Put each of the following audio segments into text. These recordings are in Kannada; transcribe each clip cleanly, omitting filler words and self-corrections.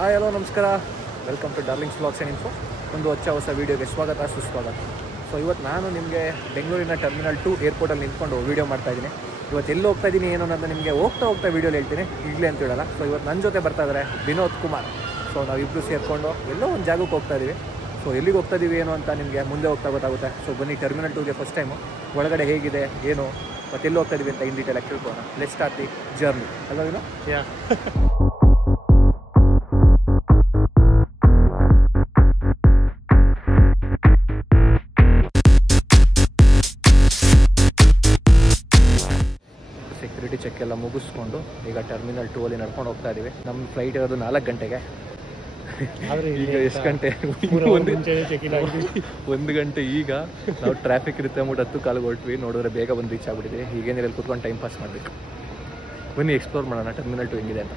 ಹಾಯ್ ಹಲೋ ನಮಸ್ಕಾರ, welcome to darlings vlogs and info. ಒಂದು ಹೊಸ ವೀಡಿಯೋಗೆ ಸ್ವಾಗತ ಸುಸ್ವಾಗತ. ಸೊ ಇವತ್ತು ನಾನು ನಿಮಗೆ ಬೆಂಗಳೂರಿನ ಟರ್ಮಿನಲ್ 2 ಏರ್ಪೋರ್ಟಲ್ಲಿ ನಿಂತ್ಕೊಂಡು ವೀಡಿಯೋ ಮಾಡ್ತಾಯಿದ್ದೀನಿ. ಇವತ್ತು ಎಲ್ಲಿ ಹೋಗ್ತಾ ಇದ್ದೀನಿ ಏನು ಅನ್ನೋದು ನಿಮಗೆ ಹೋಗ್ತಾ ವೀಡಿಯೋಲಿ ಹೇಳ್ತೀನಿ, ಈಗಲೇ ಅಂತ ಹೇಳಲ್ಲ. ಸೊ ಇವತ್ತು ನನ್ನ ಜೊತೆ ಬರ್ತಾ ಇದ್ದಾರೆ ವಿನೋದ್ ಕುಮಾರ್. ಸೊ ನಾವಿಬ್ಬರು ಸೇರಿಕೊಂಡು ಎಲ್ಲೋ ಒಂದು ಜಾಗಕ್ಕೆ ಹೋಗ್ತಾ ಇದ್ದೀವಿ. ಸೊ ಎಲ್ಲಿಗೆ ಹೋಗ್ತಾ ಇದ್ದೀವಿ ಏನು ಅಂತ ನಿಮಗೆ ಮುಂದೆ ಹೋಗ್ತಾ ಗೊತ್ತಾಗುತ್ತೆ. ಸೊ ಬನ್ನಿ, ಟರ್ಮಿನಲ್ 2ಗೆ ಫಸ್ಟ್ ಟೈಮು ಒಳಗಡೆ ಹೇಗಿದೆ ಏನು ಮತ್ತು ಎಲ್ಲಿ ಹೋಗ್ತಾ ಇದ್ದೀವಿ ಅಂತ ಇನ್ ಡೀಟೇಲ್ ಆಗಿ ತಿಳ್ಕೊಳ್ಳೋಣ. ಲೆಟ್ಸ್ ಸ್ಟಾರ್ಟ್ ದಿ ಜರ್ನಿ ಅಲ್ವಾ ವಿನೋ? ಯಾ. ಸೆಕ್ಯೂರಿಟಿ ಚೆಕ್ ಎಲ್ಲ ಮುಗಿಸ್ಕೊಂಡು ಈಗ ಟರ್ಮಿನಲ್ 2 ಅಲ್ಲಿ ನಡ್ಕೊಂಡು ಹೋಗ್ತಾ ಇದ್ದೀವಿ. ನಮ್ಮ ಫ್ಲೈಟ್ ಇರೋದು 4 ಗಂಟೆಗೆ. ಈಗ ಎಷ್ಟು ಗಂಟೆ? 1 ಗಂಟೆ. ಈಗ ನಾವು ಟ್ರಾಫಿಕ್ ಇರುತ್ತೆ ಅಂದ್ಬಿಟ್ಟು 10 ಕಾಲಿಗೆ ಹೊರಟ್ವಿ. ನೋಡಿದ್ರೆ ಬೇಗ ಬಂದು ರೀಚ್ ಆಗ್ಬಿಟ್ಟಿದೆ. ಹೀಗೇನಿರಲ್ಲಿ ಕೂತ್ಕೊಂಡು ಟೈಮ್ ಪಾಸ್ ಮಾಡಬೇಕು. ಬನ್ನಿ ಎಕ್ಸ್ಪ್ಲೋರ್ ಮಾಡೋಣ ಟರ್ಮಿನಲ್ 2 ಹೆಂಗಿದೆ ಅಂತ.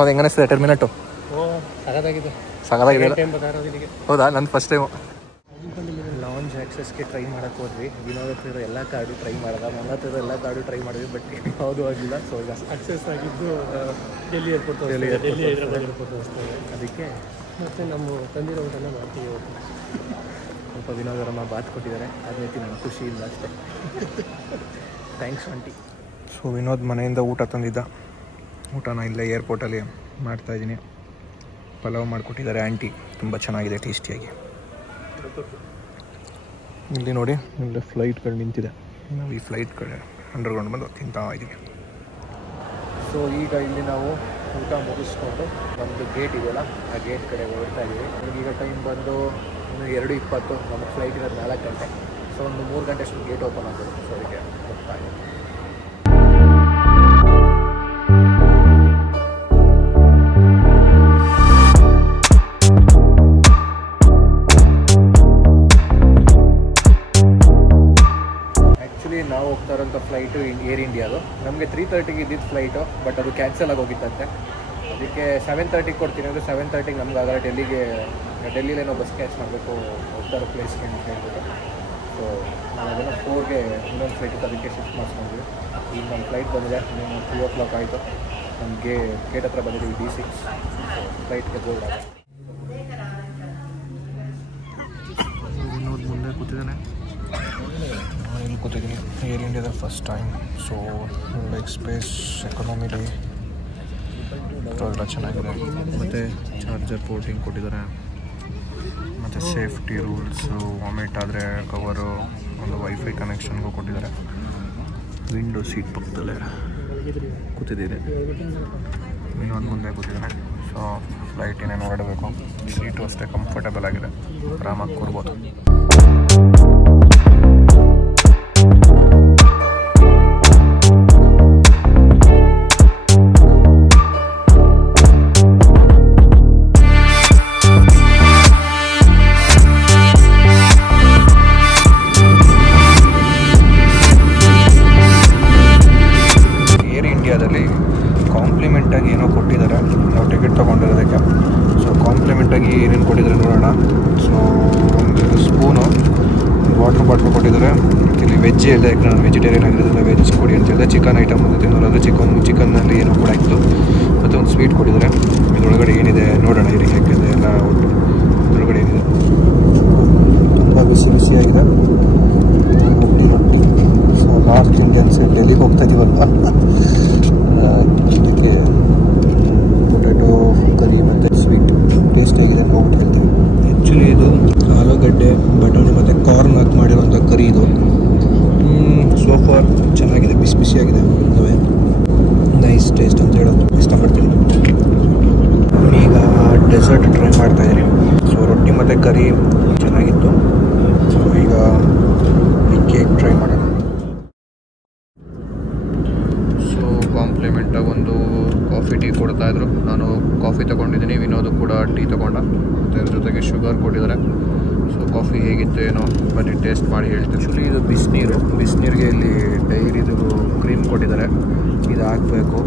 ಅದು ಹೆಂಗ ಅನಿಸ್ತದೆ ಟರ್ಮಿನಲ್ 2? ಸಾಕಾಗಿದೆ. ಹೌದಾ? ನನ್ನ ಫಸ್ಟ್ ಟೈಮು ಲಾಂಜ್ ಆಕ್ಸೆಸ್ಗೆ ಟ್ರೈ ಮಾಡೋಕ್ಕೆ ಹೋದ್ವಿ. ವಿನೋದ್ ಹತ್ರ ಇರೋ ಎಲ್ಲ ಕಾರ್ಡು ಟ್ರೈ ಮಾಡೋದ, ನನ್ನ ಹತ್ರ ಎಲ್ಲ ಕಾರ್ಡು ಟ್ರೈ ಮಾಡಿದ್ವಿ, ಬಟ್ ಯಾವುದೂ ಆಗಿಲ್ಲ. ಸೊ ಈಗ ಆಕ್ಸೆಸ್ ಆಗಿದ್ದು ಡೆಲ್ಲಿ ಏರ್ಪೋರ್ಟ್, ಅದಕ್ಕೆ ಮತ್ತು ನಮ್ಮ ತಂದಿರೋ ಊಟನ ಮಾಡ್ತೀವಿ. ಸ್ವಲ್ಪ ವಿನೋದ್ ಅವರಮ್ಮ ಬಾತ್ ಕೊಟ್ಟಿದ್ದಾರೆ, ಅದಕ್ಕೆ ನನಗೆ ಖುಷಿ ಇಲ್ಲ ಅಷ್ಟೇ. Thanks aunty. ಸೊ ವಿನೋದ್ ಮನೆಯಿಂದ ಊಟ ತಂದಿದ್ದ. ಊಟನ ಇಲ್ಲೇ ಏರ್ಪೋರ್ಟಲ್ಲಿ ಮಾಡ್ತಾಯಿದ್ದೀನಿ. ಪಲಾವ್ ಮಾಡಿಕೊಟ್ಟಿದ್ದಾರೆ ಆಂಟಿ, ತುಂಬ ಚೆನ್ನಾಗಿದೆ, ಟೇಸ್ಟಿಯಾಗಿ. ಇಲ್ಲಿ ನೋಡಿ, ಇಲ್ಲಿ ಫ್ಲೈಟ್ಗಳು ನಿಂತಿದೆ. ನಾವು ಈ ಫ್ಲೈಟ್ ಕಡೆ ಅಂಡರ್ಗ್ರೌಂಡ್ ಬಂದು ತಿಂತಾ ಇದ್ದೀವಿ. ಸೊ ಈಗ ಇಲ್ಲಿ ನಾವು ಊಟ ಮುಗಿಸ್ಕೊಂಡು ಒಂದು ಗೇಟ್ ಇದೆಯಲ್ಲ, ಆ ಗೇಟ್ ಕಡೆ ಹೊರಡ್ತಾ ಇದ್ದೀವಿ. ಈಗ ಟೈಮ್ ಬಂದು 2:20. ನಮ್ಮ ಫ್ಲೈಟ್ ಇರೋದು 4 ಗಂಟೆ. ಸೊ ಒಂದು 3 ಗಂಟೆ ಅಷ್ಟು ಗೇಟ್ ಓಪನ್ ಆಗ್ಬೋದು. ಸೊ ಅದಕ್ಕೆ ಹೋಗ್ತಾ ಇದ್ದೀವಿ. ನಾವು ಹೋಗ್ತಾ ಇರೋಂಥ ಫ್ಲೈಟು ಏರ್ ಇಂಡಿಯಾದು. ನಮಗೆ 3:30ಗೆ ಇದ್ದಿದ್ದು ಫ್ಲೈಟು, ಬಟ್ ಅದು ಕ್ಯಾನ್ಸಲ್ ಆಗೋಗಿತ್ತಂತೆ. ಅದಕ್ಕೆ 7:30ಗೆ ಕೊಡ್ತೀನಿ ಅಂದರೆ 7:30ಗೆ ನಮ್ಗೆ ಆಗಲ್ಲ. ಡೆಲ್ಲಿಲೇನೋ ಬಸ್ ಕ್ಯಾಚ್ ಮಾಡಬೇಕು ಹೋಗ್ತಾ ಇರೋ ಪ್ಲೇಸ್ಗೆ ಅಂತ ಹೇಳ್ಬಿಟ್ಟು. ಸೊ ನಾವು ಅದನ್ನು 4ಗೆ ಇನ್ನೊಂದು ಫ್ಲೈಟಿತ್ತು, ಅದಕ್ಕೆ ಶಿಫ್ಟ್ ಮಾಡಿಸ್ಕೊಂಡ್ವಿ. ಈಗ ನಮ್ಮ ಫ್ಲೈಟ್ ಬಂದಿದೆ, 3 o'clock ಆಯಿತು. ನಮಗೆ ಗೇಟ್ ಹತ್ರ ಬಂದಿದ್ದೀವಿ, D6. ಫ್ಲೈಟ್ಗೆ ಬೋರ್ಡ್ ಆಗ ಮುಂದೆ ಕೂತಿದ್ದಾನೆ. ಇಲ್ಲಿ ಕೂತಿದ್ದೀನಿ ಏರ್ ಇಂಡಿಯಾದ first time. So like space economy day ಎಲ್ಲ ಚೆನ್ನಾಗಿದೆ. ಮತ್ತು ಚಾರ್ಜರ್ ಪೋರ್ಟಿಂಗ್ ಕೊಟ್ಟಿದ್ದಾರೆ, ಮತ್ತು ಸೇಫ್ಟಿ ರೂಲ್ಸು, ವಾಮಿಟ್ ಆದರೆ ಕವರು, ಒಂದು ವೈಫೈ ಕನೆಕ್ಷನ್ಗೂ ಕೊಟ್ಟಿದ್ದಾರೆ. ವಿಂಡೋ ಸೀಟ್ ಪಕ್ಕದಲ್ಲೇ ಕೂತಿದ್ದೀನಿ. ಇನ್ನೊಂದು ಮುಂದೆ ಕೂತಿದ್ದಾನೆ. ಸೊ ಫ್ಲೈಟ್ ಏನೇನು ಹೊರಡಬೇಕು. ಸೀಟು ಅಷ್ಟೇ ಕಂಫರ್ಟಬಲ್ ಆಗಿದೆ, ಆರಾಮಾಗಿ ಕೂರ್ಬೋದು. ಕಾಂಪ್ಲಿಮೆಂಟಾಗಿ ಏನೋ ಕೊಟ್ಟಿದ್ದಾರೆ ನಾವು ಟಿಕೆಟ್ ತೊಗೊಂಡಿರೋದಕ್ಕೆ. ಸೊ ಕಾಂಪ್ಲಿಮೆಂಟಾಗಿ ಏನೇನು ಕೊಟ್ಟಿದ್ದಾರೆ ನೋಡೋಣ. ಸೊ ಒಂದು ಸ್ಪೂನು, ಒಂದು ವಾಟರ್ ಬಾಟ್ಲು ಕೊಟ್ಟಿದ್ದಾರೆ. ಮತ್ತು ಇಲ್ಲಿ ವೆಜ್ ಹೇಳಿದೆ, ಯಾಕೆ ನಾನು ವೆಜಿಟೇರಿಯನ್ ಆಗಿರೋದ್ರಿಂದ ವೆಜ್ ಕೊಡಿ ಅಂತ ಹೇಳಿದೆ. ಚಿಕನ್ ಐಟಮ್ ಅಂತ ತಿನ್ನೋದು, ಚಿಕನ್ನಲ್ಲಿ ಏನೋ ಕೂಡ ಇತ್ತು. ಮತ್ತು ಒಂದು ಸ್ವೀಟ್ ಕೊಟ್ಟಿದ್ದಾರೆ. ಇದರೊಳಗಡೆ ಏನಿದೆ ನೋಡೋಣ ಇರಿ, ಹೇಗಿದೆ ಎಲ್ಲ ಒಟ್ಟು ಇದರೊಳಗಡೆ ಏನಿದೆ. ತುಂಬ ಬಿಸಿಯಾಗಿದೆ. ಸೊ ನಾರ್ತ್ ಇಂಡಿಯನ್ಸ್ ಡೆಲ್ಲಿಗೆ ಹೋಗ್ತಾ ಇದ್ದೀವಲ್ವ, ಇದಕ್ಕೆ ಪೊಟ್ಯಾಟೊ ಕರಿ ಮತ್ತು ಸ್ವೀಟ್ ಟೇಸ್ಟ್ ಆಗಿದೆ ಹೋಗ್ಬಿಟ್ಟು ಹೇಳ್ತೀವಿ. ಆ್ಯಕ್ಚುಲಿ ಇದು ಆಲೂಗಡ್ಡೆ, ಬಟಾಣಿ ಮತ್ತು ಕಾರ್ನ್ ಹಾಕಿ ಮಾಡಿರೋಂಥ ಕರಿ ಇದು. ಸೋಫಾರ್ ಚೆನ್ನಾಗಿದೆ, ಬಿಸಿಯಾಗಿದೆ, ನೈಸ್ ಟೇಸ್ಟ್ ಅಂತ ಹೇಳೋದು ಇಷ್ಟಪಡ್ತೀನಿ. ಈಗ ಡೆಸರ್ಟ್ ಟ್ರೈ ಮಾಡ್ತಾಯಿದ್ದೀನಿ. ಸೊ ರೊಟ್ಟಿ ಮತ್ತು ಕರಿ ಚೆನ್ನಾಗಿತ್ತು. ಸೊ ಈಗ ಈ ಕೇಕ್ ಟ್ರೈ ಮಾಡೋಣ. ಸೊ ಕಾಂಪ್ಲಿಮೆಂಟಾಗಿ ಒಂದು ಕಾಫಿ ಟೀ ಕೊಡ್ತಾಯಿದ್ರು. ನಾನು ಕಾಫಿ ತೊಗೊಂಡಿದ್ದೀನಿ, ವಿನೋದು ಕೂಡ ಟೀ ತೊಗೊಂಡ. ಮತ್ತು ಅದ್ರ ಜೊತೆಗೆ ಶುಗರ್ ಕೊಟ್ಟಿದ್ದಾರೆ. ಸೊ ಕಾಫಿ ಹೇಗಿತ್ತು ಏನೋ ಬನ್ನಿ ಟೇಸ್ಟ್ ಮಾಡಿ ಹೇಳ್ತೀನಿ. ಆ್ಯಕ್ಚುಲಿ ಇದು ಬಿಸಿನೀರಿಗೆ ಇಲ್ಲಿ ಡೈರಿದು ಕ್ರೀಮ್ ಕೊಟ್ಟಿದ್ದಾರೆ, ಇದು ಹಾಕಬೇಕು.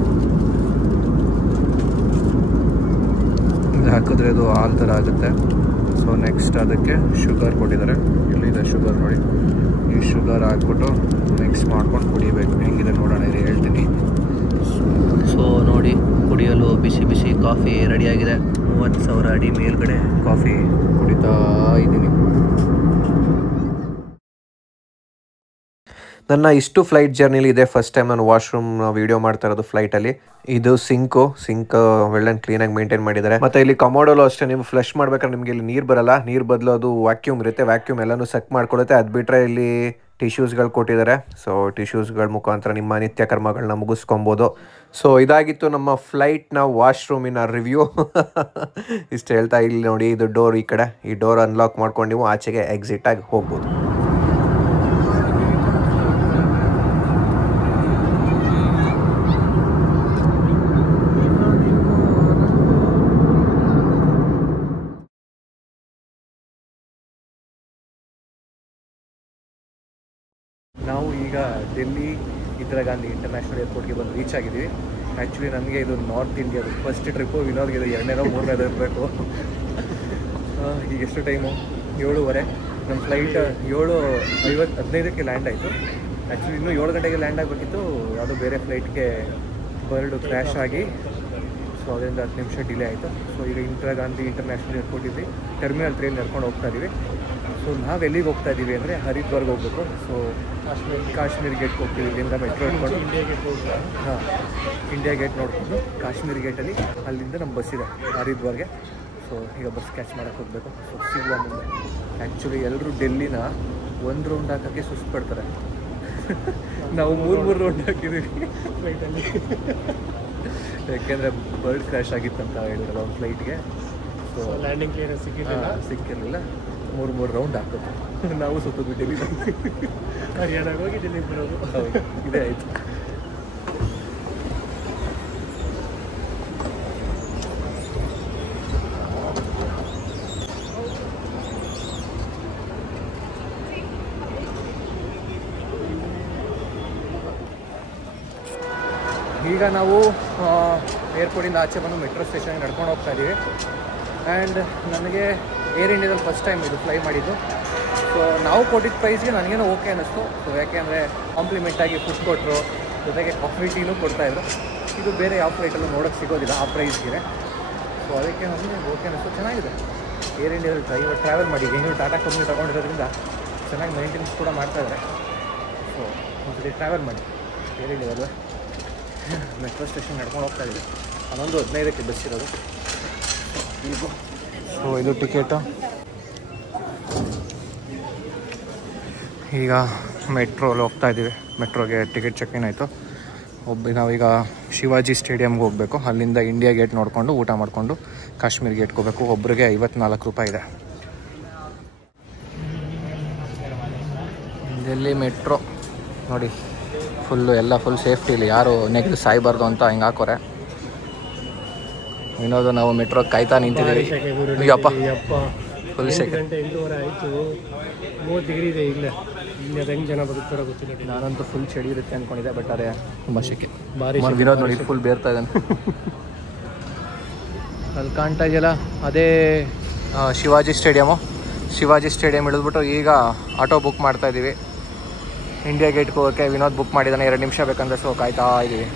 ಇದು ಹಾಕಿದ್ರೆ ಅದು ಹಾಲು ಥರ ಆಗುತ್ತೆ. ಸೊ ನೆಕ್ಸ್ಟ್ ಅದಕ್ಕೆ ಶುಗರ್ ಕೊಟ್ಟಿದ್ದಾರೆ, ಇಲ್ಲಿದೆ ಶುಗರ್ ನೋಡಿ. ಈ ಶುಗರ್ ಹಾಕ್ಬಿಟ್ಟು ಮಿಕ್ಸ್ ಮಾಡ್ಕೊಂಡು ಕುಡಿಬೇಕು. ಹೆಂಗಿದೆ ನೋಡೋಣ ಇದು ಹೇಳ್ತೀನಿ. ಸೊ ನೋಡಿ, ಕುಡಿಯಲು ಬಿಸಿ ಬಿಸಿ ಕಾಫಿ ರೆಡಿಯಾಗಿದೆ. 30,000 ಅಡಿ ಮೇಲ್ಗಡೆ ಕಾಫಿ ಕುಡಿತಾ ಇದ್ದೀನಿ. ನನ್ನ ಇಷ್ಟು ಫ್ಲೈಟ್ ಜರ್ನಿಲಿ ಇದೆ ಫಸ್ಟ್ ಟೈಮ್ ನಾನು ವಾಶ್ರೂಮ್ ವೀಡಿಯೋ ಮಾಡ್ತಾ ಇರೋದು ಫ್ಲೈಟಲ್ಲಿ. ಇದು ಸಿಂಕ್ ವೆಲ್ ಆ್ಯಂಡ್ ಕ್ಲೀನಾಗಿ ಮೇಂಟೈನ್ ಮಾಡಿದ್ದಾರೆ. ಮತ್ತು ಇಲ್ಲಿ ಕಮೋಡಲ್ಲೂ ಅಷ್ಟೇ, ನೀವು ಫ್ಲಶ್ ಮಾಡ್ಬೇಕಾದ್ರೆ ನಿಮಗೆ ಇಲ್ಲಿ ನೀರು ಬರಲ್ಲ, ನೀರು ಬದಲು ಅದು ವ್ಯಾಕ್ಯೂಮ್ ಇರುತ್ತೆ, ವ್ಯಾಕ್ಯೂಮ್ ಎಲ್ಲನೂ ಸಕ್ ಮಾಡ್ಕೊಡುತ್ತೆ. ಅದು ಬಿಟ್ಟರೆ ಇಲ್ಲಿ ಟಿಶ್ಯೂಸ್ಗಳು ಕೊಟ್ಟಿದ್ದಾರೆ. ಸೊ ಟಿಶ್ಯೂಸ್ಗಳ ಮುಖಾಂತರ ನಿಮ್ಮ ನಿತ್ಯ ಕರ್ಮಗಳನ್ನ ಮುಗಿಸ್ಕೊಬೋದು. ಸೊ ಇದಾಗಿತ್ತು ನಮ್ಮ ಫ್ಲೈಟ್ನ ವಾಶ್ರೂಮಿನ ರಿವ್ಯೂ. ಇಷ್ಟು ಹೇಳ್ತಾ, ಇಲ್ಲಿ ನೋಡಿ ಇದು ಡೋರ್, ಈ ಕಡೆ ಈ ಡೋರ್ ಅನ್ಲಾಕ್ ಮಾಡ್ಕೊಂಡು ನೀವು ಆಚೆಗೆ ಎಕ್ಸಿಟ್ ಆಗಿ ಹೋಗ್ಬೋದು. ನಾವು ಈಗ ಡೆಲ್ಲಿ ಇಂದಿರಾ ಗಾಂಧಿ ಇಂಟರ್ನ್ಯಾಷನಲ್ ಏರ್ಪೋರ್ಟ್ಗೆ ಬಂದು ರೀಚ್ ಆಗಿದ್ದೀವಿ. ಆ್ಯಕ್ಚುಲಿ ನಮಗೆ ಇದು ನಾರ್ತ್ ಇಂಡಿಯಾದು ಫಸ್ಟ್ ಟ್ರಿಪ್ಪು. ವಿನೋದ್ಗೆ ಇದು 2ನೇನೋ 3ನೇದೋ ಇರಬೇಕು. ಈಗ ಎಷ್ಟು ಟೈಮು? 7:15. ನಮ್ಮ ಫ್ಲೈಟ್ 7:15ಕ್ಕೆ ಲ್ಯಾಂಡ್ ಆಯಿತು. ಆ್ಯಕ್ಚುಲಿ ಇನ್ನೂ 7 ಗಂಟೆಗೆ ಲ್ಯಾಂಡ್ ಆಗಬೇಕಿತ್ತು. ಯಾವುದೋ ಬೇರೆ ಫ್ಲೈಟ್ಗೆ ಬರ್ಡು ಕ್ರ್ಯಾಶ್ ಆಗಿ, ಸೊ ಅದರಿಂದ 10 ನಿಮಿಷ ಡಿಲೇ ಆಯಿತು. ಸೊ ಈಗ ಇಂದಿರಾ ಗಾಂಧಿ ಇಂಟರ್ನ್ಯಾಷನಲ್ ಏರ್ಪೋರ್ಟ್ ಇದ್ವಿ, ಟರ್ಮಿನಲ್ 3 ನಡ್ಕೊಂಡು ಹೋಗ್ತಾ ಇದ್ದೀವಿ. ಸೊ ನಾವು ಎಲ್ಲಿಗೆ ಹೋಗ್ತಾ ಇದ್ದೀವಿ ಅಂದರೆ ಹರಿದ್ವಾರ್ಗೆ ಹೋಗ್ಬೇಕು. ಸೊ ಕಾಶ್ಮೀರ್ ಗೇಟ್ಗೆ ಹೋಗ್ತೀವಿ. ಇಲ್ಲಿಂದ ಮೆಟ್ರೋ ಇಟ್ಕೊಂಡು ಇಂಡಿಯಾ ಗೇಟ್ ಹೋಗ್ತಾರೆ. ಇಂಡಿಯಾ ಗೇಟ್ ನೋಡಿಕೊಂಡು ಕಾಶ್ಮೀರ್ ಗೇಟಲ್ಲಿ ಅಲ್ಲಿಂದ ನಮ್ಮ ಬಸ್ ಇದೆ ಹರಿದ್ವಾರ್ಗೆ. ಸೊ ಈಗ ಬಸ್ ಕ್ಯಾಚ್ ಮಾಡೋಕ್ಕೆ ಹೋಗಬೇಕು. ಸೊ ಸಿಗುವ ಮುಂದೆ ಆ್ಯಕ್ಚುಲಿ ಎಲ್ಲರೂ ಡೆಲ್ಲಿನ 1 ರೌಂಡ್ ಹಾಕೋಕ್ಕೆ ಸುಸ್ತು ಪಡ್ತಾರೆ. ನಾವು 3 ರೌಂಡ್ ಹಾಕಿದ್ದೀವಿ ಫ್ಲೈಟಲ್ಲಿ. ಯಾಕೆಂದರೆ ಬರ್ಡ್ ಕ್ರ್ಯಾಶ್ ಆಗಿತ್ತಂತ ಹೇಳಿದ್ರಲ್ಲ ಒಂದು ಫ್ಲೈಟ್ಗೆ. ಸೊ ಲ್ಯಾಂಡಿಂಗ್ ಕ್ಲಿಯರೆನ್ಸ್ ಸಿಕ್ಕಿರಲಿಲ್ಲ. 3 ರೌಂಡ್ ಹಾಕೋದು. ನಾವು ಸುತ್ತೋದು ಡೆಲ್ಲಿ, ಹರಿಯಾಣಾಗ ಹೋಗಿ ಡೆಲ್ಲಿಗೆ ಬರೋದು. ಹೌದು, ಇದೇ ಆಯಿತು. ಈಗ ನಾವು ಏರ್ಪೋರ್ಟಿಂದ ಆಚೆ ಬಂದು ಮೆಟ್ರೋ ಸ್ಟೇಷನ್ಗೆ ನಡ್ಕೊಂಡು ಹೋಗ್ತಾ ಇದ್ದೀವಿ. ಆ್ಯಂಡ್ ನನಗೆ ಏರ್ ಇಂಡಿಯಾದಲ್ಲಿ ಫಸ್ಟ್ ಟೈಮ್ ಇದು ಫ್ಲೈ ಮಾಡಿದ್ದು. ಸೊ ನಾವು ಕೊಟ್ಟಿದ್ದ ಪ್ರೈಸ್ಗೆ ನನಗೇನೋ ಓಕೆ ಅನ್ನಿಸ್ತು. ಸೊ ಯಾಕೆಂದರೆ ಕಾಂಪ್ಲಿಮೆಂಟಾಗಿ ಫುಡ್ ಕೊಟ್ಟರು, ಜೊತೆಗೆ ಕಾಫಿ ಟೀನೂ ಕೊಡ್ತಾಯಿದ್ರು. ಇದು ಬೇರೆ ಯಾವ ಫ್ಲೈಟಲ್ಲೂ ನೋಡೋಕ್ಕೆ ಸಿಗೋದಿಲ್ಲ ಆ ಪ್ರೈಸ್ಗೆ. ಸೊ ಅದಕ್ಕೆ ನನಗೆ ಓಕೆ ಅನ್ನಿಸ್ತು, ಚೆನ್ನಾಗಿದೆ. ಏರ್ ಇಂಡಿಯಾದಲ್ಲಿ ಟ್ರಾವೆಲ್ ಮಾಡಿ ಹೆಂಗೆ ಟಾಟಾ ಕಂಪ್ನಿ ತೊಗೊಂಡಿರೋದ್ರಿಂದ ಚೆನ್ನಾಗಿ ಮೇಂಟೆನೆನ್ಸ್ ಕೂಡ ಮಾಡ್ತಾಯಿದ್ದಾರೆ. ಸೊ ಒಂದ್ಸತಿ ಟ್ರಾವೆಲ್ ಮಾಡಿ ಏರ್ ಇಂಡಿಯಾದಲ್ಲೂ. ಮೆಟ್ರೋ ಸ್ಟೇಷನ್ ನಡ್ಕೊಂಡು ಹೋಗ್ತಾ ಇದ್ದೀವಿ. 11:15ಕ್ಕೆ ಬಸ್ ಇರೋದು. ಸೊ ಇದು ಟಿಕೆಟು. ಈಗ ಮೆಟ್ರೋಲ್ಲಿ ಹೋಗ್ತಾ ಇದ್ದೀವಿ. ಮೆಟ್ರೋಗೆ ಟಿಕೆಟ್ ಚೆಕ್-ಇನ್ ಆಯಿತು. ನಾವೀಗ ಶಿವಾಜಿ ಸ್ಟೇಡಿಯಮ್ಗೆ ಹೋಗಬೇಕು. ಅಲ್ಲಿಂದ ಇಂಡಿಯಾ ಗೇಟ್ ನೋಡಿಕೊಂಡು ಊಟ ಮಾಡಿಕೊಂಡು ಕಾಶ್ಮೀರ್ ಗೇಟ್ಗೆ ಹೋಗಬೇಕು. ಒಬ್ಬರಿಗೆ 54 ರೂಪಾಯಿ ಇದೆ. ಡೆಲ್ಲಿ ಮೆಟ್ರೋ ನೋಡಿ, ಫುಲ್ ಸೇಫ್ಟಿ. ಇಲ್ಲಿ ಯಾರು ನೆಗೆದು ಸಾಯಬಾರ್ದು ಅಂತ ಹಿಂಗೆ ಹಾಕೋರೆ. ವಿನೋದು ನಾವು ಮೆಟ್ರೋ ಕಾಯ್ತಾ ನಿಂತಿದ್ದೀವಿ. ಅಯ್ಯಪ್ಪ ಫುಲ್ ಸೆಕೆ. 8:08 ಆಯಿತು. 30 ಡಿಗ್ರಿ ಇದೆ ಈಗಲೇ. ಇಲ್ಲಿ ಹೆಂಗೆ ಜನ ಬದುಕ್ತಾರೋ ಗೊತ್ತಿಲ್ಲ. ನಾನಂತೂ ಫುಲ್ ಚಳಿ ಇರುತ್ತೆ ಅಂದ್ಕೊಂಡಿದ್ದೆ, ಬಟ್ ಅದೇ ತುಂಬ ಸೆಕೆ. ಭಾರಿ ವಿನೋದ್ ನೋಡಿ ಫುಲ್ ಬೇರ್ತಾ ಇದ್ದಾನೆ. ಅಲ್ಲಿ ಕಾಣ್ತಾ ಇದೆಯಲ್ಲ ಅದೇ ಶಿವಾಜಿ ಸ್ಟೇಡಿಯಮ್ ಇಳಿದ್ಬಿಟ್ಟು ಈಗ ಆಟೋ ಬುಕ್ ಮಾಡ್ತಾ ಇದ್ದೀವಿ. ಇಂಡಿಯಾ ಗೇಟ್ಗೆ ಹೋಗೋಕ್ಕೆ ವಿನೋದ್ ಬುಕ್ ಮಾಡಿದ್ದಾನೆ. 2 ನಿಮಿಷ ಬೇಕಂದ್ರೆ. ಸೊ ಕಾಯ್ತಾ ಇದ್ದೀವಿ.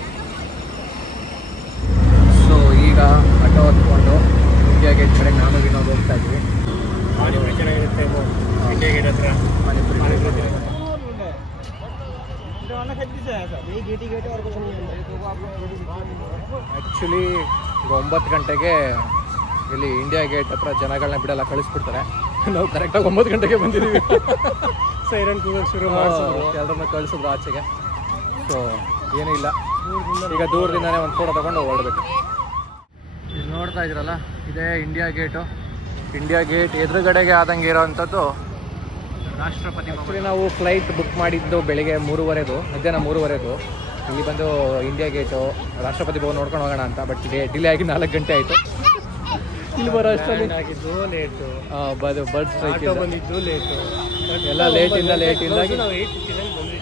ಸೊ ಈಗ ಆಟೋ ಹತ್ಕೊಂಡು ಇಂಡಿಯಾ ಗೇಟ್ ಕಡೆಗೆ ನಾನು ವಿನೋದ್ ಹೋಗ್ತಾ ಇದ್ದೀವಿ. ಚೆನ್ನಾಗಿರುತ್ತೆ ಇಂಡಿಯಾ ಗೇಟ್ ಹತ್ರ. ಆ್ಯಕ್ಚುಲಿ 9 ಗಂಟೆಗೆ ಇಲ್ಲಿ ಇಂಡಿಯಾ ಗೇಟ್ ಹತ್ರ ಜನಗಳನ್ನ ಬಿಡಲ್ಲ, ಕಳಿಸ್ಬಿಡ್ತಾರೆ. ನಾವು ಕರೆಕ್ಟಾಗಿ 9 ಗಂಟೆಗೆ ಬಂದಿದ್ದೀವಿ. ಸೈರನ್ ಕೂಗೋಕ್ಕೆ ಶುರು ಮಾಡಿಸಿದ್ರು, ಎಲ್ಲರನ್ನ ಕಳಿಸಿದ್ರು ಆಚೆಗೆ. ಸೊ ಏನೂ ಇಲ್ಲ, ಈಗ ದೂರದಿಂದನೇ ಒಂದು ಫೋಟೋ ತೊಗೊಂಡು ಹೊರಡಬೇಕು. ಇಲ್ಲಿ ನೋಡ್ತಾ ಇದ್ದೀರಲ್ಲ, ಇದೇ ಇಂಡಿಯಾ ಗೇಟು. ಇಂಡಿಯಾ ಗೇಟ್ ಎದುರುಗಡೆಗೆ ಆದಂಗೆ ಇರೋವಂಥದ್ದು ರಾಷ್ಟ್ರಪತಿ ಭವನ. ನಾವು ಫ್ಲೈಟ್ ಬುಕ್ ಮಾಡಿದ್ದು ಬೆಳಿಗ್ಗೆ 3:30 ಮಧ್ಯಾಹ್ನ 3:30 ಇಲ್ಲಿ ಬಂದು ಇಂಡಿಯಾ ಗೇಟು ರಾಷ್ಟ್ರಪತಿ ಭವನ ನೋಡ್ಕೊಂಡು ಹೋಗೋಣ ಅಂತ. ಬಟ್ ಡಿಲೇ ಆಗಿ 4 ಗಂಟೆ ಆಯಿತು. ಇಲ್ಲಿ ಬರೋ ಅಷ್ಟರಲ್ಲಿ ಆಗಿದ್ದು ಲೇಟು, ಬರ್ಡ್ ಸ್ಟ್ರೈಕ್ ಬಂದಿದ್ದು ಲೇಟು, ಎಲ್ಲ ಲೇಟಿಂದಾಗಿ ನಾವು 8:59 ಬಂದ್ವಿ.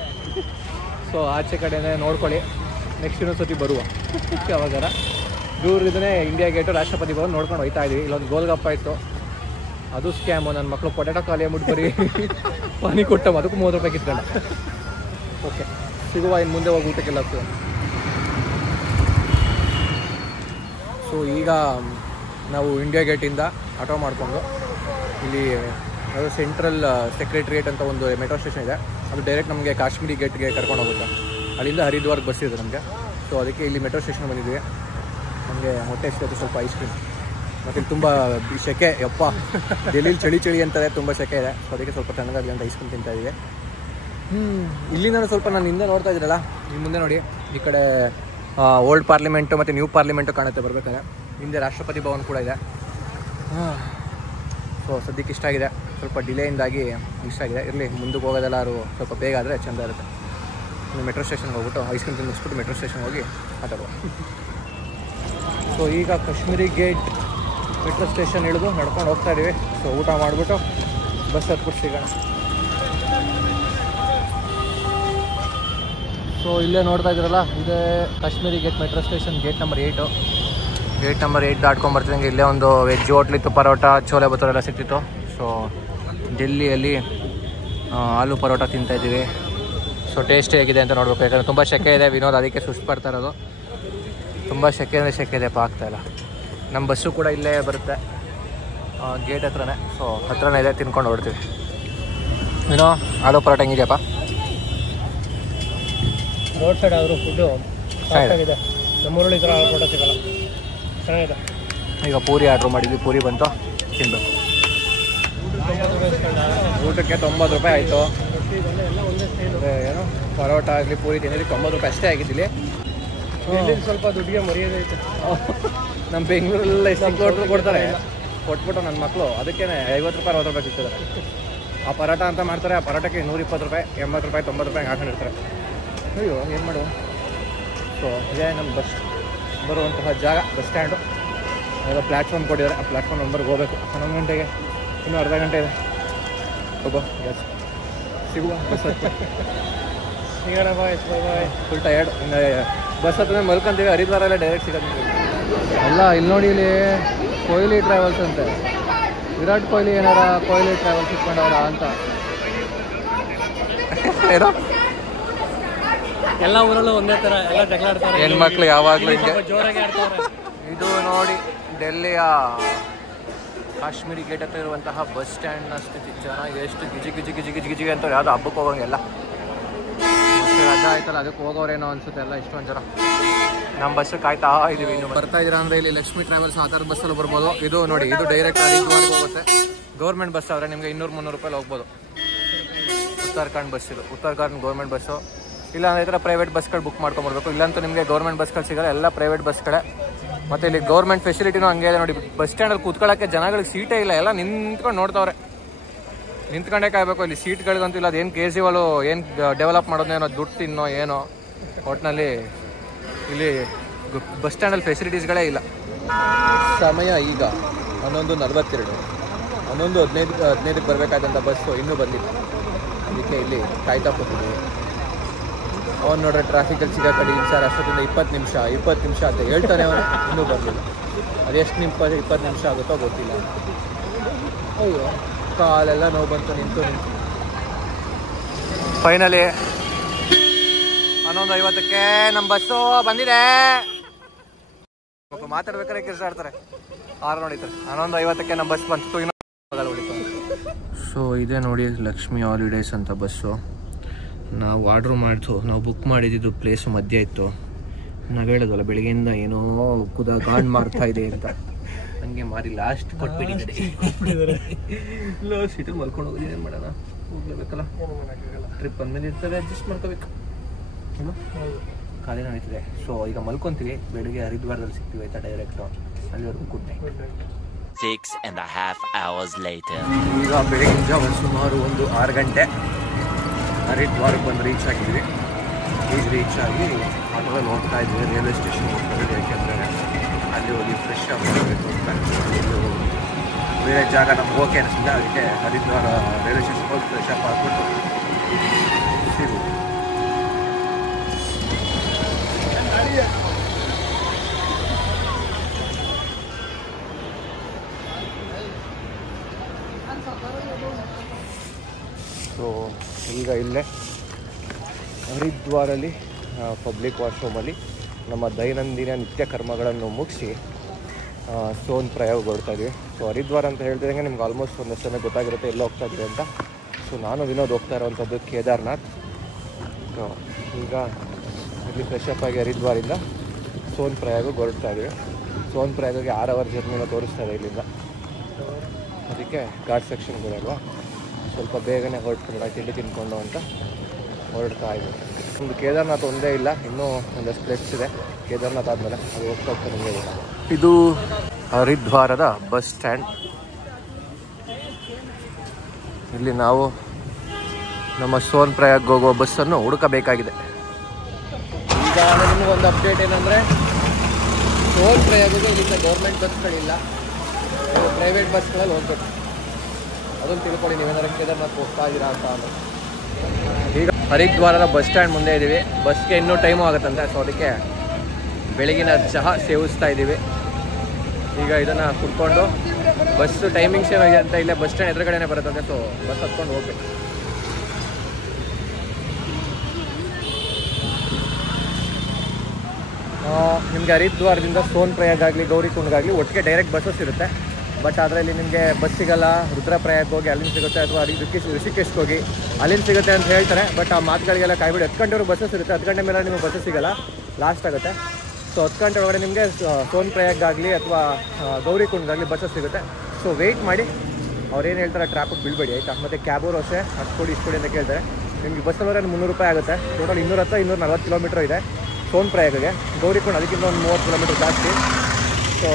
ಸೊ ಆಚೆ ಕಡೆನೇ ನೋಡ್ಕೊಳ್ಳಿ, ನೆಕ್ಸ್ಟ್ ಇನ್ನೊಂದ್ಸತಿ ಬರುವ ಯಾವಾಗಾರ. ದೂರದಿಂದನೇ ಇಂಡಿಯಾ ಗೇಟು ರಾಷ್ಟ್ರಪತಿ ಭವನ ನೋಡ್ಕೊಂಡು ಹೋಗ್ತಾ ಇದೀವಿ. ಇಲ್ಲೊಂದು ಗೋಲ್ಗಪ್ಪ ಇತ್ತು, ಅದು ಸ್ಕ್ಯಾಮು. ನನ್ನ ಮಕ್ಕಳು ಪೊಟೆಟೊ ಖಾಲಿ ಅಂದ್ಬಿಟ್ಟು ಬರೀ ಪಾನಿ ಕೊಟ್ಟವು, ಅದಕ್ಕೂ 30 ರೂಪಾಯಿ ಕಿತ್ಕೊಂಡ. ಓಕೆ, ಸಿಗುವ ಇನ್ನು ಮುಂದೆ ಹೋಗಿ ಊಟಕ್ಕೆಲ್ಲ ಹೋಗ್ತೀವಿ. ಸೊ ಈಗ ನಾವು ಇಂಡಿಯಾ ಗೇಟಿಂದ ಆಟೋ ಮಾಡಿಕೊಂಡು ಇಲ್ಲಿ ಅದು ಸೆಂಟ್ರಲ್ ಸೆಕ್ರೆಟ್ರಿಯೇಟ್ ಅಂತ ಒಂದು ಮೆಟ್ರೋ ಸ್ಟೇಷನ್ ಇದೆ, ಅದು ಡೈರೆಕ್ಟ್ ನಮಗೆ ಕಾಶ್ಮೀರಿ ಗೇಟ್ಗೆ ಕರ್ಕೊಂಡು ಹೋಗುತ್ತೆ. ಅಲ್ಲಿಂದ ಹರಿದ್ವಾರ್ಗೆ ಬಸ್ ಇದೆ ನಮಗೆ. ಸೊ ಅದಕ್ಕೆ ಇಲ್ಲಿ ಮೆಟ್ರೋ ಸ್ಟೇಷನ್ ಬಂದಿದ್ವಿ. ನಮಗೆ ಹೊಟ್ಟೆ ಇಷ್ಟೊತ್ತು ಸ್ವಲ್ಪ ಐಸ್ ಕ್ರೀಮ್, ಮತ್ತು ಇಲ್ಲಿ ತುಂಬ ಸೆಕೆ, ಯಪ್ಪ ಡೆಲ್ಲಿಲಿ ಚಳಿ ಅಂತಾರೆ, ತುಂಬ ಸೆಕೆ ಇದೆ. ಸೊ ಅದಕ್ಕೆ ಸ್ವಲ್ಪ ತಣ್ಣಗಾಗಲಿ ಅಂತ ಐಸ್ ಕ್ರೀಮ್ ತಿಂತಾ ಇದ್ದೀವಿ. ಇಲ್ಲಿಂದ ಸ್ವಲ್ಪ ನಾನು ಹಿಂದೆ ನೋಡ್ತಾ ಇದ್ದೀರಲ್ಲ, ಈ ಮುಂದೆ ನೋಡಿ, ಈ ಕಡೆ ಓಲ್ಡ್ ಪಾರ್ಲಿಮೆಂಟು ಮತ್ತು ನ್ಯೂ ಪಾರ್ಲಿಮೆಂಟು ಕಾಣುತ್ತೆ ಬರಬೇಕಾದ್ರೆ. ಹಿಂದೆ ರಾಷ್ಟ್ರಪತಿ ಭವನ ಕೂಡ ಇದೆ. ಸೊ ಸದ್ಯಕ್ಕೆ ಇಷ್ಟ ಆಗಿದೆ, ಸ್ವಲ್ಪ ಡಿಲೇಯಿಂದಾಗಿ ಇಷ್ಟ ಆಗಿದೆ. ಇರಲಿ, ಮುಂದಕ್ಕೆ ಹೋಗೋದೆಲ್ಲರೂ ಸ್ವಲ್ಪ ಬೇಗ ಆದರೆ ಚೆಂದ ಇರುತ್ತೆ. ಮೆಟ್ರೋ ಸ್ಟೇಷನ್ಗೆ ಹೋಗ್ಬಿಟ್ಟು ಐಸ್ ಕ್ರೀಮ್ ತಿನ್ನಿಸ್ಬಿಟ್ಟು ಮೆಟ್ರೋ ಸ್ಟೇಷನ್ಗೆ ಹೋಗಿ ಮಾತಾಡುವ. ಸೊ ಈಗ ಕಾಶ್ಮೀರಿ ಗೇಟ್ ಮೆಟ್ರೋ ಸ್ಟೇಷನ್ ಇಳಿದು ನಡ್ಕೊಂಡು ಹೋಗ್ತಾ ಇದ್ದೀವಿ. ಸೊ ಊಟ ಮಾಡಿಬಿಟ್ಟು ಬಸ್ ಹತ್ಬಿಟ್ಟು ಸಿಗೋಣ. ಸೊ ಇಲ್ಲೇ ನೋಡ್ತಾ ಇದ್ದೀರಲ್ಲ, ಇದೇ Kashmiri gate metro station, gate number 8. Gate number 8 ದಾಟ್ಕೊಂಡ್ಬರ್ತಿದ್ದಂಗೆ ಇಲ್ಲೇ ಒಂದು ವೆಜ್ ಹೋಟ್ಲಿತ್ತು, ಪರೋಟ, ಚೋಲೆ ಬತೂರೆ ಎಲ್ಲ ಸಿಕ್ತಿತ್ತು. ಸೊ ಡೆಲ್ಲಿಯಲ್ಲಿ ಆಲೂ ಪರೋಟ ತಿಂತಾಯಿದ್ದೀವಿ. ಸೊ ಟೇಸ್ಟಿ ಆಗಿದೆ ಅಂತ ನೋಡ್ಬೇಕು, ಯಾಕಂದರೆ ತುಂಬ ಸೆಕೆ ಇದೆ. ವಿನೋದ್ ಅದಕ್ಕೆ ಸುಸ್ತು ಬರ್ತಾ ಇರೋದು. ತುಂಬ ಸೆಕೆ ಅಂದರೆ ಸೆಕೆ ಇದೆ, ಆಗ್ತಾಯಿಲ್ಲ. ನಮ್ಮ ಬಸ್ಸು ಕೂಡ ಇಲ್ಲೇ ಬರುತ್ತೆ, ಗೇಟ್ ಹತ್ರನೇ. ಸೊ ಹತ್ರನೇ ಇದೆ, ತಿನ್ಕೊಂಡು ಹೊಡ್ತೀವಿ. ಏನೋ ಆಲೂ ಪರೋಟ ಹೆಂಗಿದೆಯಪ್ಪ? ರೋಡ್ ಸೈಡ್ ಆದರೂ ಫುಡ್ಡು ಚೆನ್ನಾಗಿದೆ. ನಮ್ಮೂರಲ್ಲಿ ಈ ಥರ ಆಲೂ ಪರೋಟ ಸಿಗಲ್ಲ, ಚೆನ್ನಾಗಿದೆ. ಈಗ ಪೂರಿ ಆರ್ಡ್ರ್ ಮಾಡಿದ್ವಿ, ಪೂರಿ ಬಂತು, ತಿನ್ನಬೇಕು. ಊಟಕ್ಕೆ 90 ರೂಪಾಯಿ ಆಯಿತು. ಏನು ಪರೋಟ ಆಗಲಿ ಪೂರಿ ತಿಂದಿರಿ 90 ರೂಪಾಯಿ ಅಷ್ಟೇ ಆಗಿದ್ದಿಲ್ಲಿ. ಸ್ವಲ್ಪ ದುಡ್ಡಿಗೆ ಮರ್ಯಾದೆ ಐತೆ. ನಮ್ಮ ಬೆಂಗಳೂರಲ್ಲ ಎಷ್ಟು ಕೊಡ್ತಾರೆ, ಕೊಟ್ಬಿಟ್ಟು ನನ್ನ ಮಕ್ಕಳು ಅದಕ್ಕೇ 50 ರೂಪಾಯಿ 60 ರೂಪಾಯಿ ಸಿಗ್ತಿದ್ದಾರೆ. ಆ ಪರೋಟ ಅಂತ ಮಾಡ್ತಾರೆ, ಆ ಪರೋಟಕ್ಕೆ 120 ರೂಪಾಯಿ 80 ರೂಪಾಯಿ 90 ರೂಪಾಯಿ ಹಾಕೊಂಡಿರ್ತಾರೆ. ಅಯ್ಯೋ ಏನು ಮಾಡುವ. ಸೊ ಇದೇ ನಮ್ಮ ಬಸ್ ಬರುವಂತಹ ಜಾಗ, ಬಸ್ ಸ್ಟ್ಯಾಂಡು. ಯಾವುದೋ ಪ್ಲ್ಯಾಟ್ಫಾರ್ಮ್ ಕೊಟ್ಟಿದ್ದಾರೆ, ಆ ಪ್ಲ್ಯಾಟ್ಫಾರ್ಮ್ ನಂಬರ್ಗೆ ಹೋಗಬೇಕು. 11 ಗಂಟೆಗೆ ಇನ್ನೂ ಅರ್ಧ ಗಂಟೆ ಇದೆ. ಒಬ್ಬ ಎಸ್ ಸಿಗುವ ಬಸ್ ಸಿಗೋಣ. Bye bye. Full tired. ಇನ್ನು ಬಸ್ ಹತ್ರ ಮಲ್ಕೊಂತೀವಿ, ಹರಿದ್ವಾರೆಲ್ಲ ಡೈರೆಕ್ಟ್ ಸಿಗೋದು. ಅಲ್ಲ ಇಲ್ಲಿ ನೋಡಿ, ಇಲ್ಲಿ ಕೊಹ್ಲಿ ಟ್ರಾವೆಲ್ಸ್ ಅಂತೆ. ವಿರಾಟ್ ಕೊಹ್ಲಿ ಏನಾರ ಕೊಹ್ಲಿ ಟ್ರಾವೆಲ್ಸ್ ಇಟ್ಕೊಂಡವ್ರ ಅಂತ. ಏನೋ ಎಲ್ಲ ಊರಲ್ಲೂ ಒಂದೇ ಥರ ಎಲ್ಲ ಜಗಳ ಆಡ್ತಾರೆ, ಹೆಣ್ಮಕ್ಳು ಯಾವಾಗಲೂ ಹಿಂಗೆ ಜೋರಾಗಿ ಆಡ್ತಾರೆ. ಇದು ನೋಡಿ ಡೆಲ್ಲಿಯ ಕಾಶ್ಮೀರಿ ಗೇಟ್ ಹತ್ರ ಇರುವಂತಹ ಬಸ್ ಸ್ಟ್ಯಾಂಡ್ನ ಸ್ಥಿತಿ. ಜನ ಎಷ್ಟು ಗಿಜಿ ಗಿಜಿ ಗಿಜಿ ಗಿಜಿ ಗಿಜಿಗೆ ಅಂತ ಯಾವುದೋ ಹಬ್ಬಕ್ಕೆ ಹೋಗಂಗೆಲ್ಲ. ರಜಾ ಆಯ್ತಲ್ಲ, ಅದಕ್ಕೆ ಹೋಗೋರೇನೋ ಅನ್ಸುತ್ತೆ ಎಲ್ಲ ಇಷ್ಟೊಂದು ಜನ. ನಮ್ಮ ಬಸ್ಸು ಕಾಯ್ತಾ ಇದೀವಿ. ಇನ್ನು ಬರ್ತಾ ಇದ್ದೀರಾ ಅಂದರೆ ಇಲ್ಲಿ ಲಕ್ಷ್ಮೀ ಟ್ರಾವೆಲ್ಸ್ ಆ ಥರದ ಬಸ್ಸಲ್ಲಿ ಬರ್ಬೋದು. ಇದು ನೋಡಿ, ಇದು ಡೈರೆಕ್ಟ್ ಹರಿದ್ವಾರ್ಗೆ ಹೋಗುತ್ತೆ. ಗೌರ್ಮೆಂಟ್ ಬಸ್ ಆದರೆ ನಿಮಗೆ 200-300 ರೂಪಾಯಿ ಹೋಗ್ಬೋದು. ಉತ್ತರಾಖಂಡ್ ಬಸ್ ಇದು, ಉತ್ತರಾಖಂಡ್ ಗೌರ್ಮೆಂಟ್ ಬಸ್ಸು. ಇಲ್ಲ ಅಂದರೆ ಈ ಥರ ಪ್ರೈವೇಟ್ ಬಸ್ಗಳು ಬುಕ್ ಮಾಡ್ಕೊಂಬರ್ಬೇಕು. ಇಲ್ಲಂತೂ ನಿಮಗೆ ಗೌರ್ಮೆಂಟ್ ಬಸ್ಗಳು ಸಿಗಲ್ಲ, ಎಲ್ಲ ಪ್ರೈವೇಟ್ ಬಸ್ಗಳೇ. ಮತ್ತು ಇಲ್ಲಿ ಗೌರ್ಮೆಂಟ್ ಫೆಸಿಲಿಟಿನೂ ಹಂಗೆ ಇದೆ ನೋಡಿ. ಬಸ್ ಸ್ಟ್ಯಾಂಡಲ್ಲಿ ಕೂತ್ಕೊಳ್ಳೋಕ್ಕೆ ಜನಗಳಿಗೆ ಸೀಟೇ ಇಲ್ಲ, ಎಲ್ಲ ನಿಂತ್ಕೊಂಡು ನೋಡ್ತಾವ್ರೆ. ನಿಂತ್ಕೊಂಡೇ ಕಾಯಬೇಕು. ಇಲ್ಲಿ ಸೀಟ್ಗಳಿಗಂತೂ ಇಲ್ಲ. ಅದೇನು ಕೇಜ್ರಿವಾಲು ಏನು ಡೆವಲಪ್ ಮಾಡೋದೇನೋ, ದುಡ್ಡು ತಿನ್ನೋ ಏನೋ, ಒಟ್ಟಿನಲ್ಲಿ ಇಲ್ಲಿ ಬಸ್ ಸ್ಟ್ಯಾಂಡಲ್ಲಿ ಫೆಸಿಲಿಟೀಸ್ಗಳೇ ಇಲ್ಲ. ಸಮಯ ಈಗ 11:42. 11:15 ಬರಬೇಕಾದಂಥ ಬಸ್ಸು ಇನ್ನೂ ಬಂದಿಲ್ಲ. ಅದಕ್ಕೆ ಇಲ್ಲಿ ಕಾಯ್ತಾ ಕೂತಿದ್ದೀವಿ. ಅವ್ನು ನೋಡ್ರೆ ಟ್ರಾಫಿಕಲ್ಲಿ ಸಿಗಾಕಡಿದ್ದೀನಿ ಸರ್, ಅಷ್ಟೊತ್ತಿಂದ 20 ನಿಮಿಷ ಅಂತ ಹೇಳ್ತಾನೆ ಅವನು, ಇನ್ನೂ ಬರಲಿಲ್ಲ. ಅದೆಷ್ಟು 20 ನಿಮಿಷ ಆಗುತ್ತೋ ಗೊತ್ತಿಲ್ಲ. ಅಯ್ಯೋ ಕಾಲೆಲ್ಲ ನೋವು ಬಂತು ನಿಂತು. ಫೈನಲಿ 11:50ಕ್ಕೆ ನಮ್ಮ ಬಸ್ಸು ಬಂದಿದೆ. ಮಾತಾಡ್ಬೇಕಾದ್ರೆ ಕೆಲಸ ಆಡ್ತಾರೆ, ಆರು ನೋಡಿತಾರೆ. 11:50ಕ್ಕೆ ನಮ್ಮ ಬಸ್ ಬಂತು. ಇನ್ನೂ ಉಳಿತು. ಸೊ ಇದೇ ನೋಡಿ ಲಕ್ಷ್ಮಿ ಹಾಲಿಡೇಸ್ ಅಂತ ಬಸ್ಸು. ನಾವು ಆರ್ಡ್ರ್ ಮಾಡಿತು, ನಾವು ಬುಕ್ ಮಾಡಿದ್ದು ಪ್ಲೇಸು ಮಧ್ಯ ಇತ್ತು. ನಾವು ಹೇಳೋದಲ್ಲ ಬೆಳಗ್ಗೆಯಿಂದ ಏನೋ ಗಾಂಡ್ ಮಾಡ್ತಾ ಇದೆ ಅಂತ, ಹಂಗೆ ಮಾರಿ ಲಾಸ್ಟ್ ಕೊಟ್ಬಿಟ್ಟಿದ್ದಾರೆ. ಲಾಸ್ಟ್ ಸೀಟಲ್ಲಿ ಮಲ್ಕೊಂಡು ಹೋಗೋದು, ಏನು ಮಾಡೋಣ, ಹೋಗ್ಲೇಬೇಕಲ್ಲ. ಟ್ರಿಪ್ ಅಂದಮೇಲೆ ಇರ್ತಾರೆ, ಅಡ್ಜಸ್ಟ್ ಮಾಡ್ಕೋಬೇಕು. ಖಾಲಿ ನಡೀತಿದೆ. ಸೊ ಈಗ ಮಲ್ಕೊತೀವಿ, ಬೆಳಗ್ಗೆ ಹರಿದ್ವಾರದಲ್ಲಿ ಸಿಗ್ತೀವಿ ಆಯ್ತಾ ಡೈರೆಕ್ಟು. ಅಲ್ಲಿವರೆಗೂ ಗುಡ್ ನೈಟ್. 6 6.5 hours later. ಈಗ ಬೆಳಗಿನ ಜಾವ ಸುಮಾರು ಒಂದು 6 ಗಂಟೆ ಹರಿದ್ವಾರಕ್ಕೆ ಬಂದು ರೀಚ್ ಆಗಿದ್ವಿ. ಈಗ ರೀಚ್ ಆಗಿ ಆಟೋದಲ್ಲಿ ಹೋಗ್ತಾ ಇದ್ವಿ. ರೈಲ್ವೆ ಸ್ಟೇಷನ್ ಹೋಗ್ತಾ ಇದ್ವಿ, ಯಾಕೆಂದರೆ ಅಲ್ಲಿ ಹೋಗಿ ಫ್ರೆಶ್ ಆಗಿ ಹೋಗಬೇಕು ಅಂತ. ಬೇರೆ ಜಾಗ ನಮ್ಗೆ ಓಕೆ ಅನಿಸಿಲ್ಲ, ಅದಕ್ಕೆ ಹರಿದ್ವಾರ ರೈಲ್ವೆ ಸ್ಟೇಷನ್ ಹೋಗಿ ಫ್ರೆಶ್ ಅಪ್ ಆಗಿಬಿಟ್ಟು ಸಿಗು. ಸೊ ಈಗ ಇಲ್ಲೇ ಹರಿದ್ವಾರಲ್ಲಿ ಪಬ್ಲಿಕ್ ವಾಶ್ರೂಮಲ್ಲಿ ನಮ್ಮ ದೈನಂದಿನ ನಿತ್ಯ ಕರ್ಮಗಳನ್ನು ಮುಗಿಸಿ ಸೋನ್ ಪ್ರಯಾಗ್ ಹೊರಡ್ತಾ ಇದ್ವಿ. ಸೊ ಹರಿದ್ವಾರ ಅಂತ ಹೇಳ್ತಿದ್ದಂಗೆ ನಿಮ್ಗೆ ಆಲ್ಮೋಸ್ಟ್ ಒಂದಷ್ಟು ಗೊತ್ತಾಗಿರುತ್ತೆ ಎಲ್ಲ ಹೋಗ್ತಾ ಇದ್ವಿ ಅಂತ. ಸೊ ನಾನು ವಿನೋದ್ ಹೋಗ್ತಾ ಇರೋವಂಥದ್ದು ಕೇದಾರ್ನಾಥ್. ಸೊ ಈಗ ಇಲ್ಲಿ ಫ್ರೆಶ್ ಅಪ್ ಆಗಿ ಹರಿದ್ವಾರಿಂದ ಸೋನ್ ಪ್ರಯಾಗಿಗೆ ಹೊರಡ್ತಾ ಇದ್ವಿ. ಸೋನ್ ಪ್ರಯಾಗಿಗೆ 6 ಅವರ್ ಜರ್ನಿನ ತೋರಿಸ್ತಾ ಇದೆ ಇಲ್ಲಿಂದ. ಅದಕ್ಕೆ ಘಾಟ್ ಸೆಕ್ಷನ್ ಬರೋಲ್ವಾ, ಸ್ವಲ್ಪ ಬೇಗನೆ ಹೊರಟ್ಕೊಂಡು ತಿಂಡಿ ತಿನ್ಕೊಂಡು ಅಂತ ಹೊರಡ್ತಾ ಇದ್ವಿ. ಒಂದು ಕೇದಾರ್ನಾಥ್ ಒಂದೇ ಇಲ್ಲ, ಇನ್ನೂ ಒಂದಷ್ಟು ಪ್ಲೇಸ್ ಇದೆ ಕೇದಾರ್ನಾಥ್ ಆದಮೇಲೆ, ಅದು ಹೋಗ್ತಾ ನಿಮಗೆ. ಇದು ಹರಿದ್ವಾರದ ಬಸ್ ಸ್ಟ್ಯಾಂಡ್. ಇಲ್ಲಿ ನಾವು ನಮ್ಮ ಸೋನ್ ಪ್ರಯಾಗ್ ಹೋಗುವ ಬಸ್ಸನ್ನು ಹುಡುಕಬೇಕಾಗಿದೆ. ಈಗ ನಿಮಗೊಂದು ಅಪ್ಡೇಟ್ ಏನಂದರೆ, ಸೋನ್ ಪ್ರಯಾಗಿಗೆ ಇಲ್ಲಿಂದ ಗೌರ್ಮೆಂಟ್ ಬಸ್ಗಳಿಲ್ಲ, ಪ್ರೈವೇಟ್ ಬಸ್ಗಳಲ್ಲಿ ಹೋಗ್ಬೇಕು. ಅದನ್ನು ತಿಳ್ಕೊಳ್ಳಿ ನೀವೇನಾದ್ರು ಕೇದಾರ್ನಾಥ್ ಹೋಗ್ತಾ ಇದ್ದೀರಾ ಅಂತ. ಈಗ ಹರಿದ್ವಾರದ ಬಸ್ ಸ್ಟ್ಯಾಂಡ್ ಮುಂದೆ ಇದ್ದೀವಿ. ಬಸ್ಗೆ ಇನ್ನೂ ಟೈಮು ಆಗುತ್ತಂತೆ, ಸೊ ಅದಕ್ಕೆ ಬೆಳಗಿನ ಚಹಾ ಸೇವಿಸ್ತಾ ಇದ್ದೀವಿ. ಈಗ ಇದನ್ನು ಕುಟ್ಕೊಂಡು ಬಸ್ಸು ಟೈಮಿಂಗ್ಸ್ ಏನಿದೆ ಅಂತ ಇಲ್ಲೇ ಬಸ್ ಸ್ಟ್ಯಾಂಡ್ ಎದುರುಗಡೆನೇ ಬರುತ್ತಂತೆ, ಸೊ ಬಸ್ ಹತ್ಕೊಂಡು ಹೋಗ್ಬೇಕು. ನಿಮಗೆ ಹರಿದ್ವಾರದಿಂದ ಸೋನ್ ಪ್ರಯಾಗ್ ಆಗಲಿ ಗೌರಿಕುಂಡ್ಗಾಗಲಿ ಒಟ್ಟಿಗೆ ಡೈರೆಕ್ಟ್ ಬಸ್ಸಸ್ ಇರುತ್ತೆ. ಬಟ್ ಅದರಲ್ಲಿ ನಿಮಗೆ ಬಸ್ ಸಿಗೋಲ್ಲ. ರುದ್ರಪ್ರಯಾಗ್ ಹೋಗಿ ಅಲ್ಲಿಂದ ಸಿಗುತ್ತೆ, ಅಥವಾ ಋಷಿಕೇಶ್ಗೆ ಹೋಗಿ ಅಲ್ಲಿಂದ ಸಿಗುತ್ತೆ ಅಂತ ಹೇಳ್ತಾರೆ. ಬಟ್ ಆ ಮಾತುಗಳಿಗೆಲ್ಲ ಕಾಯ್ಬಿಡಿ. 10 ಗಂಟೆವರೆಗೂ ಬಸ್ಸಸ್ ಇರುತ್ತೆ. 10 ಗಂಟೆ ಮೇಲೆ ನಿಮಗೆ ಬಸ್ಸಸ್ ಸಿಗೋಲ್ಲ, ಲಾಸ್ಟ್ ಆಗುತ್ತೆ. ಸೊ 10 ಗಂಟೆ ಒಳಗಡೆ ನಿಮಗೆ ಸೋನ್ ಪ್ರಯಾಗ್ ಆಗಲಿ ಅಥವಾ ಗೌರಿಕುಂಡ್ಗಾಗಲಿ ಬಸ್ಸಸ್ ಸಿಗುತ್ತೆ. ಸೊ ವೆಯ್ಟ್ ಮಾಡಿ, ಅವ್ರು ಏನು ಹೇಳ್ತಾರೆ ಟ್ರಾಫಿಕ್ ಬೀಳ್ಬೇಡಿ ಆಯಿತಾ. ಮತ್ತು ಕ್ಯಾಬವರು ಅಷ್ಟೇ ಅಷ್ಟು ಕೊಡಿ ಇಷ್ಟು ಕೊಡಿ ಅಂತ ಕೇಳ್ತಾರೆ. ನಿಮಗೆ ಬಸ್ಸಲ್ಲಿ ಹೋದ್ರೆ 300 ರೂಪಾಯಿ ಆಗುತ್ತೆ. ಟೋಟಲ್ 240 ಕಿಲೋಮೀಟರ್ ಇದೆ ಸೋನ್ ಪ್ರಯಾಗ್ಗೆ. ಗೌರಿಕುಂಡ್ ಅದಕ್ಕಿಂತ ಒಂದು 30 ಕಿಲೋಮೀಟರ್ ಜಾಸ್ತಿ. ಸೊ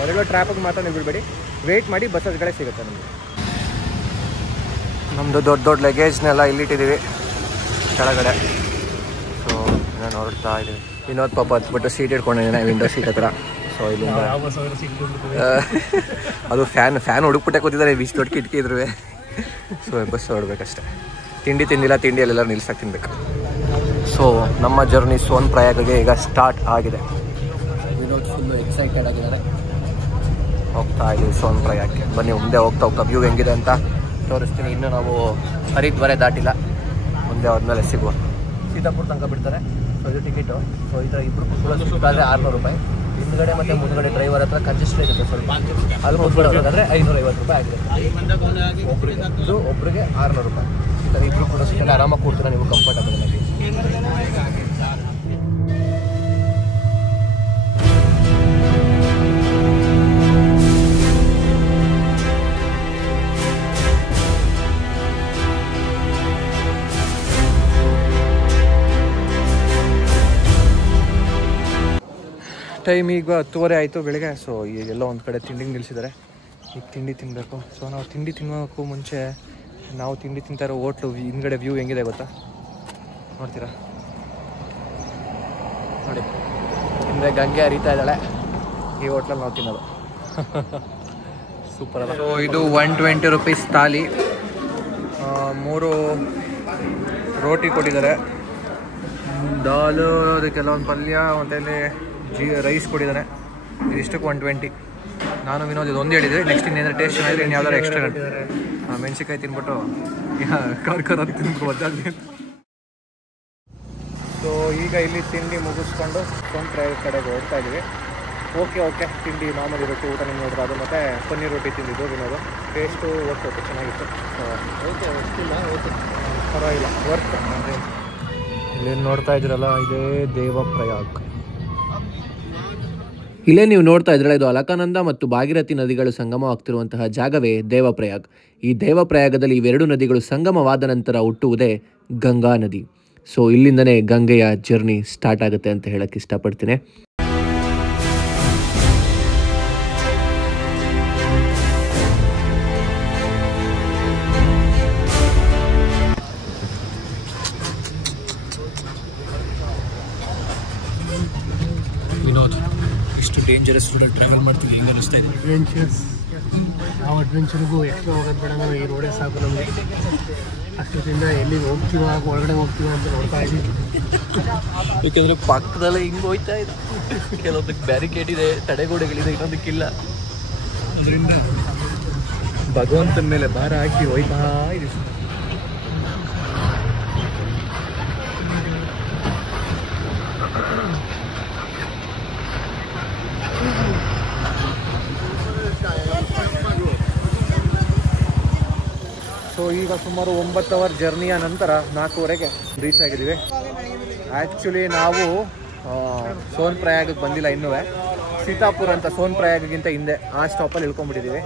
ಅವರೆಲ್ಲ ಟ್ರಾಫಿಕ್ ಮಾತ್ರ ನೀವು ಬಿಡಬೇಡಿ, ವೆಯ್ಟ್ ಮಾಡಿ, ಬಸ್ಸಸ್ಗಳೇ ಸಿಗುತ್ತೆ ನಿಮಗೆ. ನಮ್ಮದು ದೊಡ್ಡ ದೊಡ್ಡ ಲಗೇಜ್ನೆಲ್ಲ ಇಲ್ಲಿಟ್ಟಿದ್ದೀವಿ ಕೆಳಗಡೆ. ಸೊ ನಾನು ಹೊರಡ್ತಾ ಇದ್ದೀವಿ. ವಿನೋದ್ ಪಾಪ ಹತ್ಬಿಟ್ಟು ಸೀಟ್ ಇಟ್ಕೊಂಡಿದ್ದೇನೆ ವಿಂಡೋ ಸೀಟ್ ಹತ್ರ. ಸೊ ಇಲ್ಲಿಂದ ಅದು ಫ್ಯಾನ್ ಹುಡುಕ್ಬಿಟ್ಟೆ ಕೂತಿದ್ದಾರೆ, ಇಷ್ಟು ದೊಡ್ಡ ಕಿಟಕಿ ಇದ್ರೂ. ಸೊ ಬಸ್ ಹೊರಡ್ಬೇಕಷ್ಟೆ. ತಿಂಡಿ ತಿಂದಿಲ್ಲ, ತಿಂಡಿಯಲ್ಲೆಲ್ಲ ನಿಲ್ಸಕ್ಕೆ ತಿನ್ಬೇಕು. ಸೊ ನಮ್ಮ ಜರ್ನಿ ಸೋನ್ ಪ್ರಯಾಗ್ಗೆ ಈಗ ಸ್ಟಾರ್ಟ್ ಆಗಿದೆ. ವಿನೋದ್ ಫುಲ್ಲು ಎಕ್ಸೈಟೆಡ್ ಆಗಿದ್ದಾರೆ. ಹೋಗ್ತಾ ಇದ್ದೀವಿ ಸೋನ್ ಪ್ರಯಾಗ್ಗೆ. ಬನ್ನಿ ಮುಂದೆ ಹೋಗ್ತಾ ವ್ಯೂ ಹೆಂಗಿದೆ ಅಂತ ತೋರಿಸ್ತೀನಿ. ಇನ್ನೂ ನಾವು ಹರಿದ್ವಾರ ದಾಟಿಲ್ಲ, ಮುಂದೆ ಹೋದ್ಮೇಲೆ ಸಿಗುವ. ಸೀತಾಪುರ ತನಕ ಬಿಡ್ತಾರೆ. ಸೊ ಇದು ಟಿಕೆಟು. ಸೊ ಈ ಥರ ಇಬ್ಬರು ಕೂತ್ಕೊಳ್ಳೋ ಸಿಕ್ಕಾದರೆ 600 ರೂಪಾಯಿ. ಹಿಂದ್ಗಡೆ ಮತ್ತು ಮುಂದ್ಗಡೆ ಡ್ರೈವರ್ ಹತ್ರ ಕಂಜೆಸ್ಟ್ ಇರುತ್ತೆ ಸ್ವಲ್ಪ. ಅಲ್ಲಿ ಕೂತ್ಕೊಳ್ಳೋದಾದರೆ 550 ರೂಪಾಯಿ ಆಗಿದೆ. ಇದು ಒಬ್ಬರಿಗೆ 600 ರೂಪಾಯಿ. ಈ ಥರ ಇಬ್ಬರು ಕೂಡ ಸಿಕ್ಕಲ್ಲ, ಆರಾಮಾಗಿ ಕೂರ್ತೀರ ನೀವು ಕಂಫರ್ಟಬಲ್ ಆಗಿ. ಟೈಮ್ ಈಗ 10:30 ಆಯಿತು ಬೆಳಗ್ಗೆ. ಸೊ ಈಗೆಲ್ಲ ಒಂದು ಕಡೆ ತಿಂಡಿಗೆ ನಿಲ್ಲಿಸಿದ್ದಾರೆ. ಈಗ ತಿಂಡಿ ತಿನ್ನಬೇಕು. ಸೊ ನಾವು ತಿಂಡಿ ತಿನ್ನೋಕ್ಕೂ ಮುಂಚೆ ನಾವು ತಿಂಡಿ ತಿಂತಾರೋ ಹೋಟ್ಲು ಹಿಂದ್ಗಡೆ ವ್ಯೂ ಹೆಂಗಿದೆ ಗೊತ್ತಾ, ನೋಡ್ತೀರಾ ನೋಡಿ, ಹಿಂದೆ ಗಂಗೆ ಹರಿತಾ ಇದ್ದಾಳೆ. ಈ ಹೋಟ್ಲಲ್ಲಿ ನಾವು ತಿನ್ನೋದು ಸೂಪರ್ ಅಲ್ಲ. ಸೊ ಇದು 120 ರೂಪೀಸ್ ಥಾಲಿ. 3 ರೋಟಿ ಕೊಟ್ಟಿದ್ದಾರೆ, ದಾಲು, ಅದಕ್ಕೆಲ್ಲ ಒಂದು ಪಲ್ಯ, ಒಂದಲ್ಲಿ ರೈಸ್ ಕೊಟ್ಟಿದ್ದಾರೆ. ಇದಿಷ್ಟಕ್ಕೆ 120. ನಾನು ವಿನೋದ್ ಇದು ಒಂದು ಹೇಳಿದ್ವಿ. ನೆಕ್ಸ್ಟ್ ಇನ್ನೇನಾದ್ರು ಟೇಸ್ಟ್ ಚೆನ್ನಾಗಿದ್ರೆ ಇನ್ನು ಯಾವ್ದಾರು ಎಕ್ಸ್ಟ್ರಾ ಮೆಣಸಿನ್ಕಾಯಿ ತಿನ್ಬಿಟ್ಟು ಕರ್ಕರ ತಿನ್ಬೋದು. ಸೊ ಈಗ ಇಲ್ಲಿ ತಿಂಡಿ ಮುಗಿಸ್ಕೊಂಡು ಸೋನ್ ಪ್ರಯಾಗ್ ಕಡೆಗೆ ಹೋಗ್ತಾ ಇದ್ದೀವಿ. ಓಕೆ ತಿಂಡಿ ಮಾಮೂಲಿ ರೊಟ್ಟಿ ಊಟ ನಿಮ್ಗೆ ನೋಡಿದ್ರೆ ಅದು, ಮತ್ತು ಪನ್ನೀರ್ ರೊಟ್ಟಿ ತಿಂದಿದ್ದು ವಿನೋದು. ಟೇಸ್ಟು ಓಕೆ ಚೆನ್ನಾಗಿತ್ತು. ಸೊ ಓಕೆ ಪರವಾಗಿಲ್ಲ, ವರ್ತ್. ಇಲ್ಲೇನು ನೋಡ್ತಾ ಇದ್ದೀರಲ್ಲ, ಇದೇ ದೇವಪ್ರಯಾಗ್. ಇಲ್ಲೇ ನೀವು ನೋಡ್ತಾ ಇದ್ರಲ್ಲ, ಇದು ಅಲಕಾನಂದ ಮತ್ತು ಭಾಗೀರಥಿ ನದಿಗಳು ಸಂಗಮವಾಗ್ತಿರುವಂತಹ ಜಾಗವೇ ದೇವಪ್ರಯಾಗ್. ಈ ದೇವಪ್ರಯಾಗದಲ್ಲಿ ಇವೆರಡು ನದಿಗಳು ಸಂಗಮವಾದ ನಂತರ ಹುಟ್ಟುವುದೇ ಗಂಗಾ ನದಿ. ಸೊ ಇಲ್ಲಿಂದನೇ ಗಂಗೆಯ ಜರ್ನಿ ಸ್ಟಾರ್ಟ್ ಆಗುತ್ತೆ ಅಂತ ಹೇಳಕ್ಕೆ ಇಷ್ಟಪಡ್ತೀನಿ. ಅಡ್ವೆಂಚರಸ್ ಟ್ರಾವೆಲ್ ಮಾಡ್ತೀವಿ, ಹೆಂಗೆ ಅನಿಸ್ತಾ ಇದೆ? ಅಡ್ವೆಂಚರ್ಸ್, ಯಾವ ಅಡ್ವೆಂಚರ್ಗೂ ಎಕ್ಸ್ಟ್ರಾ ಹೋಗೋದು ಬೇಡ, ನಾವು ಈ ರೋಡೇ ಸಾಕು ನಮಗೆ. ಅಷ್ಟೊತ್ತಿಂದ ಎಲ್ಲಿಗೆ ಹೋಗ್ತೀವ ಒಳಗಡೆ ಹೋಗ್ತೀವ ಅಂತ ನೋಡ್ತಾ ಇದ್ದೀವಿ. ಏಕೆಂದರೆ ಪಕ್ಕದಲ್ಲೇ ಹಿಂಗೆ ಹೋಯ್ತಾ ಇದೆ, ಕೆಲವೊಂದಕ್ಕೆ ಬ್ಯಾರಿಕೇಡ್ ಇದೆ, ತಡೆಗೋಡೆಗಳಿದೆ, ಇನ್ನೊಂದಕ್ಕಿಲ್ಲ. ಅದರಿಂದ ಭಗವಂತನ ಮೇಲೆ ಭಾರ ಹಾಕಿ ಹೋಯ್ತಾ ಇದೆ. ಸೊ ಈಗ ಸುಮಾರು 9 ಅವರ್ ಜರ್ನಿಯ ನಂತರ 4:15ಗೆ ರೀಚ್ ಆಗಿದ್ದೀವಿ. ಆ್ಯಕ್ಚುಲಿ ನಾವು ಸೋನ್ ಪ್ರಯಾಗಕ್ಕೆ ಬಂದಿಲ್ಲ ಇನ್ನೂ. ಸೀತಾಪುರ ಅಂತ ಸೋನ್ ಪ್ರಯಾಗಕ್ಕಿಂತ ಹಿಂದೆ ಆ ಸ್ಟಾಪಲ್ಲಿ ಇಳ್ಕೊಂಡ್ಬಿಟ್ಟಿದ್ದೀವಿ.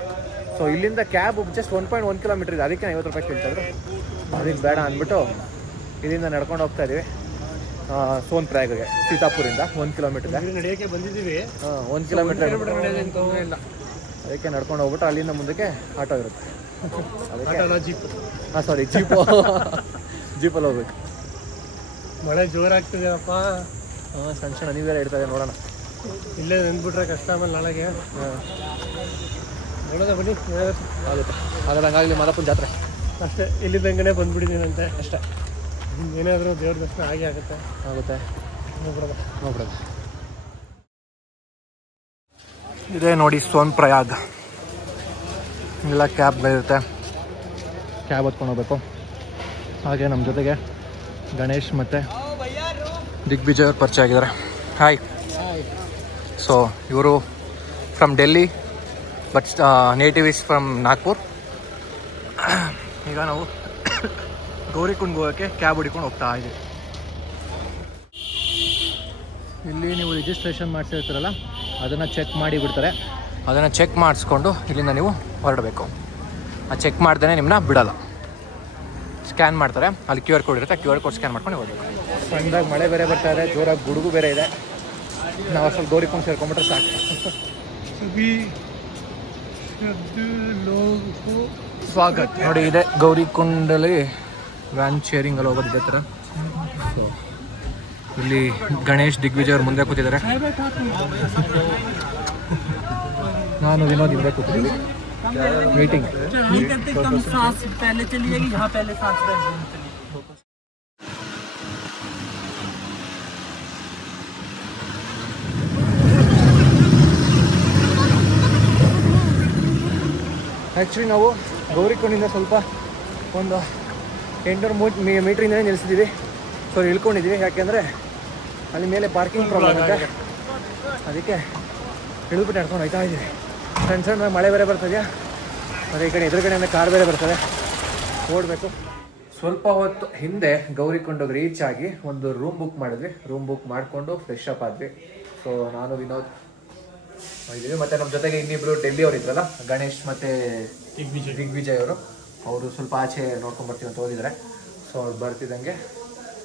ಸೊ ಇಲ್ಲಿಂದ ಕ್ಯಾಬ್ ಜಸ್ಟ್ 1.1 ಕಿಲೋಮೀಟರ್ ಇದೆ, ಅದಕ್ಕೆ 50 ರೂಪಾಯಿ ಕೇಳ್ತಾಯಿದ್ರು. ಅದಕ್ಕೆ ಬೇಡ ಅಂದ್ಬಿಟ್ಟು ಇಲ್ಲಿಂದ ನಡ್ಕೊಂಡು ಹೋಗ್ತಾ ಇದ್ದೀವಿ ಸೋನ್ ಪ್ರಯಾಗಗೆ. ಸೀತಾಪುರಿಂದ 1 ಕಿಲೋಮೀಟರ್ ಇದೆ, ನಡೆಯೋಕ್ಕೆ ಬಂದಿದ್ದೀವಿ. 1 ಕಿಲೋಮೀಟರ್ ಇಲ್ಲ, ಅದಕ್ಕೆ ನಡ್ಕೊಂಡು ಹೋಗ್ಬಿಟ್ಟು ಅಲ್ಲಿಂದ ಮುಂದಕ್ಕೆ ಆಟೋ ಇರುತ್ತೆ. ಅದಕ್ಕೆ ಜೀಪ್, ಸಾರಿ ಜೀಪಲ್ಲಿ ಹೋಗ್ಬೇಕು. ಮಳೆ ಜೋರಾಗ್ತದೆ ಅಪ್ಪ. ಸಣ್ಣ ಸಣ್ಣ ನೀವೆಲ್ಲ ಇಡ್ತದೆ, ನೋಡೋಣ. ಇಲ್ಲೇ ನೆನ್ಬಿಟ್ರೆ ಕಷ್ಟ, ಆಮೇಲೆ ನಾಳೆಗೆ ನೋಡೋದ ಬನ್ನಿ, ಆಗುತ್ತೆ. ಹಾಗಾದ್ರೆ ಹಂಗಾಗಲಿ, ಮಾದಪ್ಪನ ಜಾತ್ರೆ ಅಷ್ಟೇ. ಇಲ್ಲಿದ್ದಂಗೆ ಬಂದ್ಬಿಟ್ಟಿದ್ದೀನಂತೆ ಅಷ್ಟೇ. ಏನಾದರೂ ದೇವ್ರ ದರ್ಶನ ಹಾಗೆ ಆಗುತ್ತೆ. ನೋಡ್ಬಿಡೋದು. ಇದೇ ನೋಡಿ ಸೋನ್ ಪ್ರಯಾಗ್. ಇಲ್ಲ ಕ್ಯಾಬ್ ಇರುತ್ತೆ, ಕ್ಯಾಬ್ ಹೊತ್ಕೊಂಡು ಹೋಗ್ಬೇಕು. ಹಾಗೆ ನಮ್ಮ ಜೊತೆಗೆ ಗಣೇಶ್ ಮತ್ತು ದಿಗ್ವಿಜಯ್ ಅವ್ರು ಪರಿಚಯ ಆಗಿದ್ದಾರೆ. ಹಾಯ್. ಸೊ ಇವರು from Delhi, but native is from Nagpur. ಈಗ ನಾವು ಗೌರಿಕುಂಡ್ ಹೋಗೋಕ್ಕೆ ಕ್ಯಾಬ್ ಹುಡ್ಕೊಂಡು ಹೋಗ್ತಾ ಇದ್ದೀವಿ. ಇಲ್ಲಿ ನೀವು ರಿಜಿಸ್ಟ್ರೇಷನ್ ಮಾಡಿಸಿರ್ತೀರಲ್ಲ, ಅದನ್ನು ಚೆಕ್ ಮಾಡಿ ಬಿಡ್ತಾರೆ. ಅದನ್ನು ಚೆಕ್ ಮಾಡಿಸ್ಕೊಂಡು ಇಲ್ಲಿಂದ ನೀವು ಹೊರಡಬೇಕು. ಆ ಚೆಕ್ ಮಾಡ್ದೇ ನಿಮ್ಮನ್ನ ಬಿಡೋಲ್ಲ, ಸ್ಕ್ಯಾನ್ ಮಾಡ್ತಾರೆ. ಅಲ್ಲಿ QR ಕೋಡ್ ಇರುತ್ತೆ, QR ಕೋಡ್ ಸ್ಕ್ಯಾನ್ ಮಾಡ್ಕೊಂಡು ಹೋಗಬೇಕು. ಸಣ್ಣದಾಗಿ ಮಳೆ ಬೇರೆ ಬರ್ತಾ ಇದೆ, ಜೋರಾಗಿ ಗುಡುಗು ಬೇರೆ ಇದೆ. ನಾವು ಸ್ವಲ್ಪ ಗೌರಿಕುಂಡ್ ಸೇರ್ಕೊಂಡ್ಬಿಟ್ರೆ ಸಾಕು. ಸ್ವಾಗತ. ನೋಡಿ ಇದೆ ಗೌರಿಕುಂಡಲ್ಲಿ ವ್ಯಾನ್ ಶೇರಿಂಗಲ್ಲಿ ಹೋಗೋದು ಇದೇ ಥರ. ಸೊ ಇಲ್ಲಿ ಗಣೇಶ್ ದಿಗ್ವಿಜಯ್ ಅವ್ರು ಮುಂದೆ ಕೂತಿದ್ದಾರೆ, ನಾನು ವಿನೋದ್ ಹಿಂದೆ ಕೂತಿದ್ದೀವಿ. ಮೀಟಿಂಗ್ ಆ್ಯಕ್ಚುಲಿ ನಾವು ಗೌರಿಕುಂಡಿಂದ ಸ್ವಲ್ಪ ಒಂದು 800 ಮೀಟ್ರಿಂದಲೇ ನಿಲ್ಲಿಸಿದ್ದೀವಿ. ಸೊ ಇಳ್ಕೊಂಡಿದ್ದೀವಿ, ಯಾಕೆಂದರೆ ಅಲ್ಲಿ ಮೇಲೆ ಪಾರ್ಕಿಂಗ್ ಪ್ರಾಬ್ಲಮ್ ಇದೆ. ಅದಕ್ಕೆ ಇಳಿದ್ಬಿಟ್ಟು ನಡ್ಕೊಂಡು ಹೋಗ್ತಾ ಇದ್ದೀವಿ. ಸಣ್ಣ ಸಣ್ಣ ಮಳೆ ಬೇರೆ ಬರ್ತದೆಯಾ, ಮತ್ತು ಈ ಕಡೆ ಎದುರುಗಡೆಯಿಂದ ಕಾರ್ ಬೇರೆ ಬರ್ತದೆ, ಓಡಬೇಕು. ಸ್ವಲ್ಪ ಹೊತ್ತು ಹಿಂದೆ ಗೌರಿಕುಂಡಿಗೆ ರೀಚ್ ಆಗಿ ಒಂದು ರೂಮ್ ಬುಕ್ ಮಾಡಿದ್ವಿ. ರೂಮ್ ಬುಕ್ ಮಾಡಿಕೊಂಡು ಫ್ರೆಶ್ ಅಪ್ ಆದ್ವಿ. ಸೊ ನಾನು ವಿನೋದ್ ಇದ್ದೀವಿ, ಮತ್ತು ನಮ್ಮ ಜೊತೆಗೆ ಇನ್ನಿಬ್ರು ಡೆಲ್ಲಿ ಅವ್ರು ಇದ್ರಲ್ಲ, ಗಣೇಶ್ ಮತ್ತು ದಿಗ್ವಿಜಯ್ ಅವರು ಸ್ವಲ್ಪ ಆಚೆ ನೋಡ್ಕೊಂಡ್ಬರ್ತೀವಿ ಅಂತ ಹೋಗಿದ್ದಾರೆ. ಸೊ ಅವ್ರು ಬರ್ತಿದ್ದಂಗೆ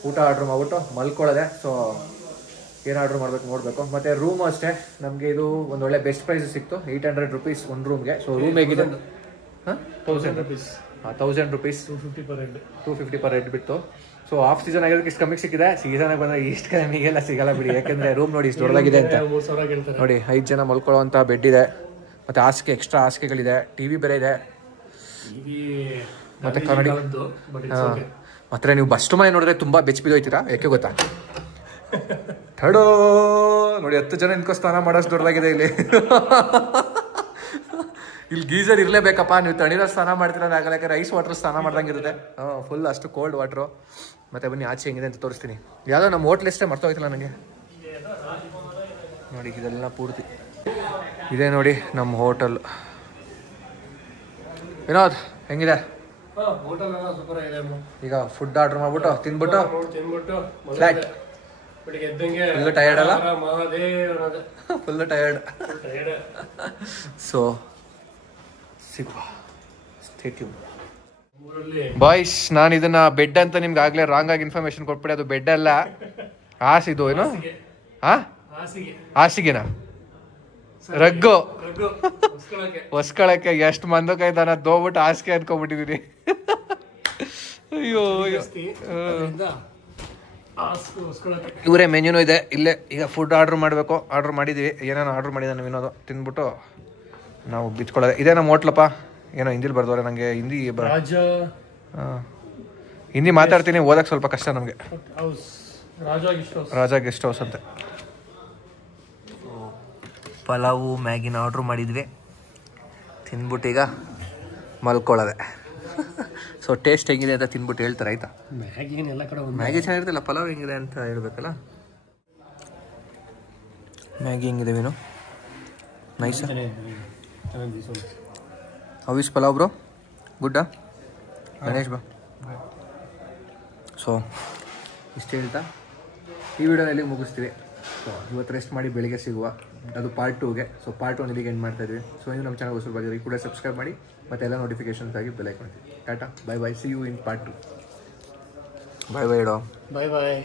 ಊಟ ಆರ್ಡ್ರ್ ಮಾಡ್ಬಿಟ್ಟು ಮಲ್ಕೊಳ್ಳೋದೆ. ಸೊ ಏನು ಆರ್ಡ್ರ್ ಮಾಡ್ಬೇಕು ನೋಡಬೇಕು. ಮತ್ತು ರೂಮು ಅಷ್ಟೇ, ನಮಗೆ ಇದು ಒಂದು ಒಳ್ಳೆ ಬೆಸ್ಟ್ ಪ್ರೈಸ್ ಸಿಕ್ತು, 800 ರೂಪೀಸ್ ಒಂದು ರೂಮ್ಗೆ. ಸೊ ರೂಮ್ ಹೇಗಿದೆ? 1000 ರೂಪೀಸ್, 1000 ರೂಪೀಸ್, 250 ಪರ್ ಹೆಡ್ ಬಿಟ್ಟು. ಸೊ ಆಫ್ ಸೀಸನ್ ಆಗಿರೋದಕ್ಕೆ ಇಷ್ಟು ಕಮ್ಮಿಗೆ ಸಿಕ್ಕಿದೆ. ಸೀಸನಾಗಿ ಬಂದರೆ ಇಷ್ಟು ಕಮ್ಮಿಗೆಲ್ಲ ಸಿಗಲ್ಲ ಬಿಡಿ, ಯಾಕೆಂದರೆ ರೂಮ್ ನೋಡಿ ಇಷ್ಟು ದೊಡ್ಡದಾಗಿದೆ ಅಂತ. ನೋಡಿ 5 ಜನ ಮಲ್ಕೊಳ್ಳೋವಂಥ ಬೆಡ್ ಇದೆ, ಮತ್ತು ಹಾಸಿಗೆ, ಎಕ್ಸ್ಟ್ರಾ ಹಾಸಿಗೆಗಳಿದೆ, TV ಬೇರೆ ಇದೆ, ಮತ್ತು ಕನ್ನಡಿ. ಮತ್ತು ನೀವು ಬಸ್ಟ್ ಮನೆ ನೋಡಿದ್ರೆ ತುಂಬ ಬೆಚ್ಚ ಬಿದ್ದೋಯ್ತೀರಾ, ಯಾಕೆ ಗೊತ್ತಾ? ಥರ್ಡೋ ನೋಡಿ 10 ಜನ ನಿಂತ್ಕೊ ಸ್ನಾನ ಮಾಡೋಷ್ಟು ದೊಡ್ಡದಾಗಿದೆ ಇಲ್ಲಿ. ಇಲ್ಲಿ ಗೀಸರ್ ಇರಲೇಬೇಕಪ್ಪ, ನೀವು ತಣ್ಣೀರ ಸ್ನಾನ ಮಾಡ್ತೀರ ಆಗಲ್ಲ, ಯಾಕಂದ್ರೆ ಐಸ್ ವಾಟರ್ ಸ್ನಾನ ಮಾಡ್ದಂಗೆ ಇರುತ್ತೆ. ಫುಲ್ ಅಷ್ಟು ಕೋಲ್ಡ್ ವಾಟ್ರು. ಮತ್ತೆ ಬನ್ನಿ ಆಚೆ ಹೆಂಗಿದೆ ಅಂತ ತೋರಿಸ್ತೀನಿ. ಯಾವುದೋ ನಮ್ಮ ಹೋಟ್ಲ್ ಎಷ್ಟೇ ಮರ್ತೋಯ್ತಲ್ಲ ನನಗೆ. ನೋಡಿ ಇದೆಲ್ಲ ಪೂರ್ತಿ ಇದೆ. ನೋಡಿ ನಮ್ಮ ಹೋಟೆಲ್. ವಿನೋದ್ ಹೆಂಗಿದೆ? ಈಗ ಫುಡ್ ಆರ್ಡರ್ ಮಾಡ್ಬಿಟ್ಟು ತಿನ್ಬಿಟ್ಟು ಫ್ಲಾಟ್. ಫುಲ್ ಟಯರ್ಡ್ ಅಲ್ಲ? Full tired. ಸೊ ಸಿಗುವ, ಸ್ಟೇ ಟ್ಯೂನ್. ಬಾಯ್ಸ್, ನಾನು ಇದನ್ನ ಬೆಡ್ ಅಂತ ನಿಮ್ಗೆ ಆಗ್ಲೇ ರಾಂಗ್ ಆಗಿ ಇನ್ಫಾರ್ಮೇಶನ್ ಕೊಟ್ಬಿಡಿ. ಅದು ಬೆಡ್ ಅಲ್ಲ, ಹಾಸಿದು. ಏನು ಹಾಸಿಗೆನಾ? ರಗ್ಗು ಹೊಸ್ಕೊಳಕ್ಕೆ. ಎಷ್ಟು ಮಂದಕೈತ ನಾನು ದೋಗ್ಬಿಟ್ಟು ಹಾಸಿಗೆ ಅಂದ್ಕೊಂಡ್ಬಿಟ್ಟಿದೀನಿ. ಅಯ್ಯೋ ಇವರೇ ಮೆನ್ಯೂನೂ ಇದೆ ಇಲ್ಲೇ. ಈಗ ಫುಡ್ ಆರ್ಡ್ರ್ ಮಾಡಬೇಕು. ಆರ್ಡ್ರ್ ಮಾಡಿದ್ವಿ, ಏನೇನೋ ಆರ್ಡ್ರ್ ಮಾಡಿದ್ದಾನೆ ವಿನೋದು. ತಿಂದ್ಬಿಟ್ಟು ನಾವು ಬಿತ್ಕೊಳ್ಳೋದು. ಇದೇ ನಮ್ಮ ಹೋಟ್ಲಪ್ಪ. ಏನೋ ಹಿಂದಿಲಿ ಬರ್ದವ್ರೆ, ನನಗೆ ಹಿಂದಿ ಹಿಂದಿ ಮಾತಾಡ್ತೀನಿ, ಓದಕ್ಕೆ ಸ್ವಲ್ಪ ಕಷ್ಟ ನಮಗೆ. ರಾಜ ಗೆಸ್ಟ್ ಹೌಸ್ ಅಂತೆ. ಪಲಾವು ಮ್ಯಾಗಿನ ಆರ್ಡ್ರ್ ಮಾಡಿದ್ವಿ, ತಿಂದ್ಬಿಟ್ಟು ಈಗ ಮಲ್ಕೊಳ್ಳೋದೆ. ಸೊ ಟೇಸ್ಟ್ ಹೆಂಗಿದೆ ಅಂತ ತಿಂದ್ಬಿಟ್ಟು ಹೇಳ್ತಾರೆ, ಆಯ್ತಾ? ಮ್ಯಾಗಿ ಚೆನ್ನಾಗಿರ್ತಲ್ಲ, ಪಲಾವ್ ಹೆಂಗಿದೆ ಅಂತ ಹೇಳ್ಬೇಕಲ್ಲ. ಮ್ಯಾಗಿ ಹೆಂಗಿದೆ Veenu? Nice. How pulao bro? ಗುಡ್ಡಾ? ಗಣೇಶ್ ಬಾ. ಸೊ ಇಷ್ಟು ಹೇಳ್ತಾ ಈ ವಿಡಿಯೋನ ಇಲ್ಲಿಗೆ ಮುಗಿಸ್ತೀವಿ. ಸೊ ಇವತ್ತು ರೆಸ್ಟ್ ಮಾಡಿ ಬೆಳಿಗ್ಗೆ ಸಿಗುವ, ಅದು ಪಾರ್ಟ್ 2ಗೆ. ಸೊ ಪಾರ್ಟ್ 1 ಇಲ್ಲಿಗೆ ಎಂಡ್ ಮಾಡ್ತಾ ಇದ್ವಿ. ಸೊ ನೀವು ನಮ್ಮ ಚಾನಲ್ ಹೊಸಬರು ಬಂದಿರಿ ಕೂಡ ಸಬ್ಸ್ಕ್ರೈಬ್ ಮಾಡಿ, ಮತ್ತು ಎಲ್ಲ ನೋಟಿಫಿಕೇಶನ್ಸ್ ಆಗಿ ಬೆಲ್ ಐಕಾನ್ ಮಾಡ್ತೀವಿ. Tata, bye bye, see you in part 2. Bye bye ಇಡೋ. ಬಾಯ್ ಬಾಯ್.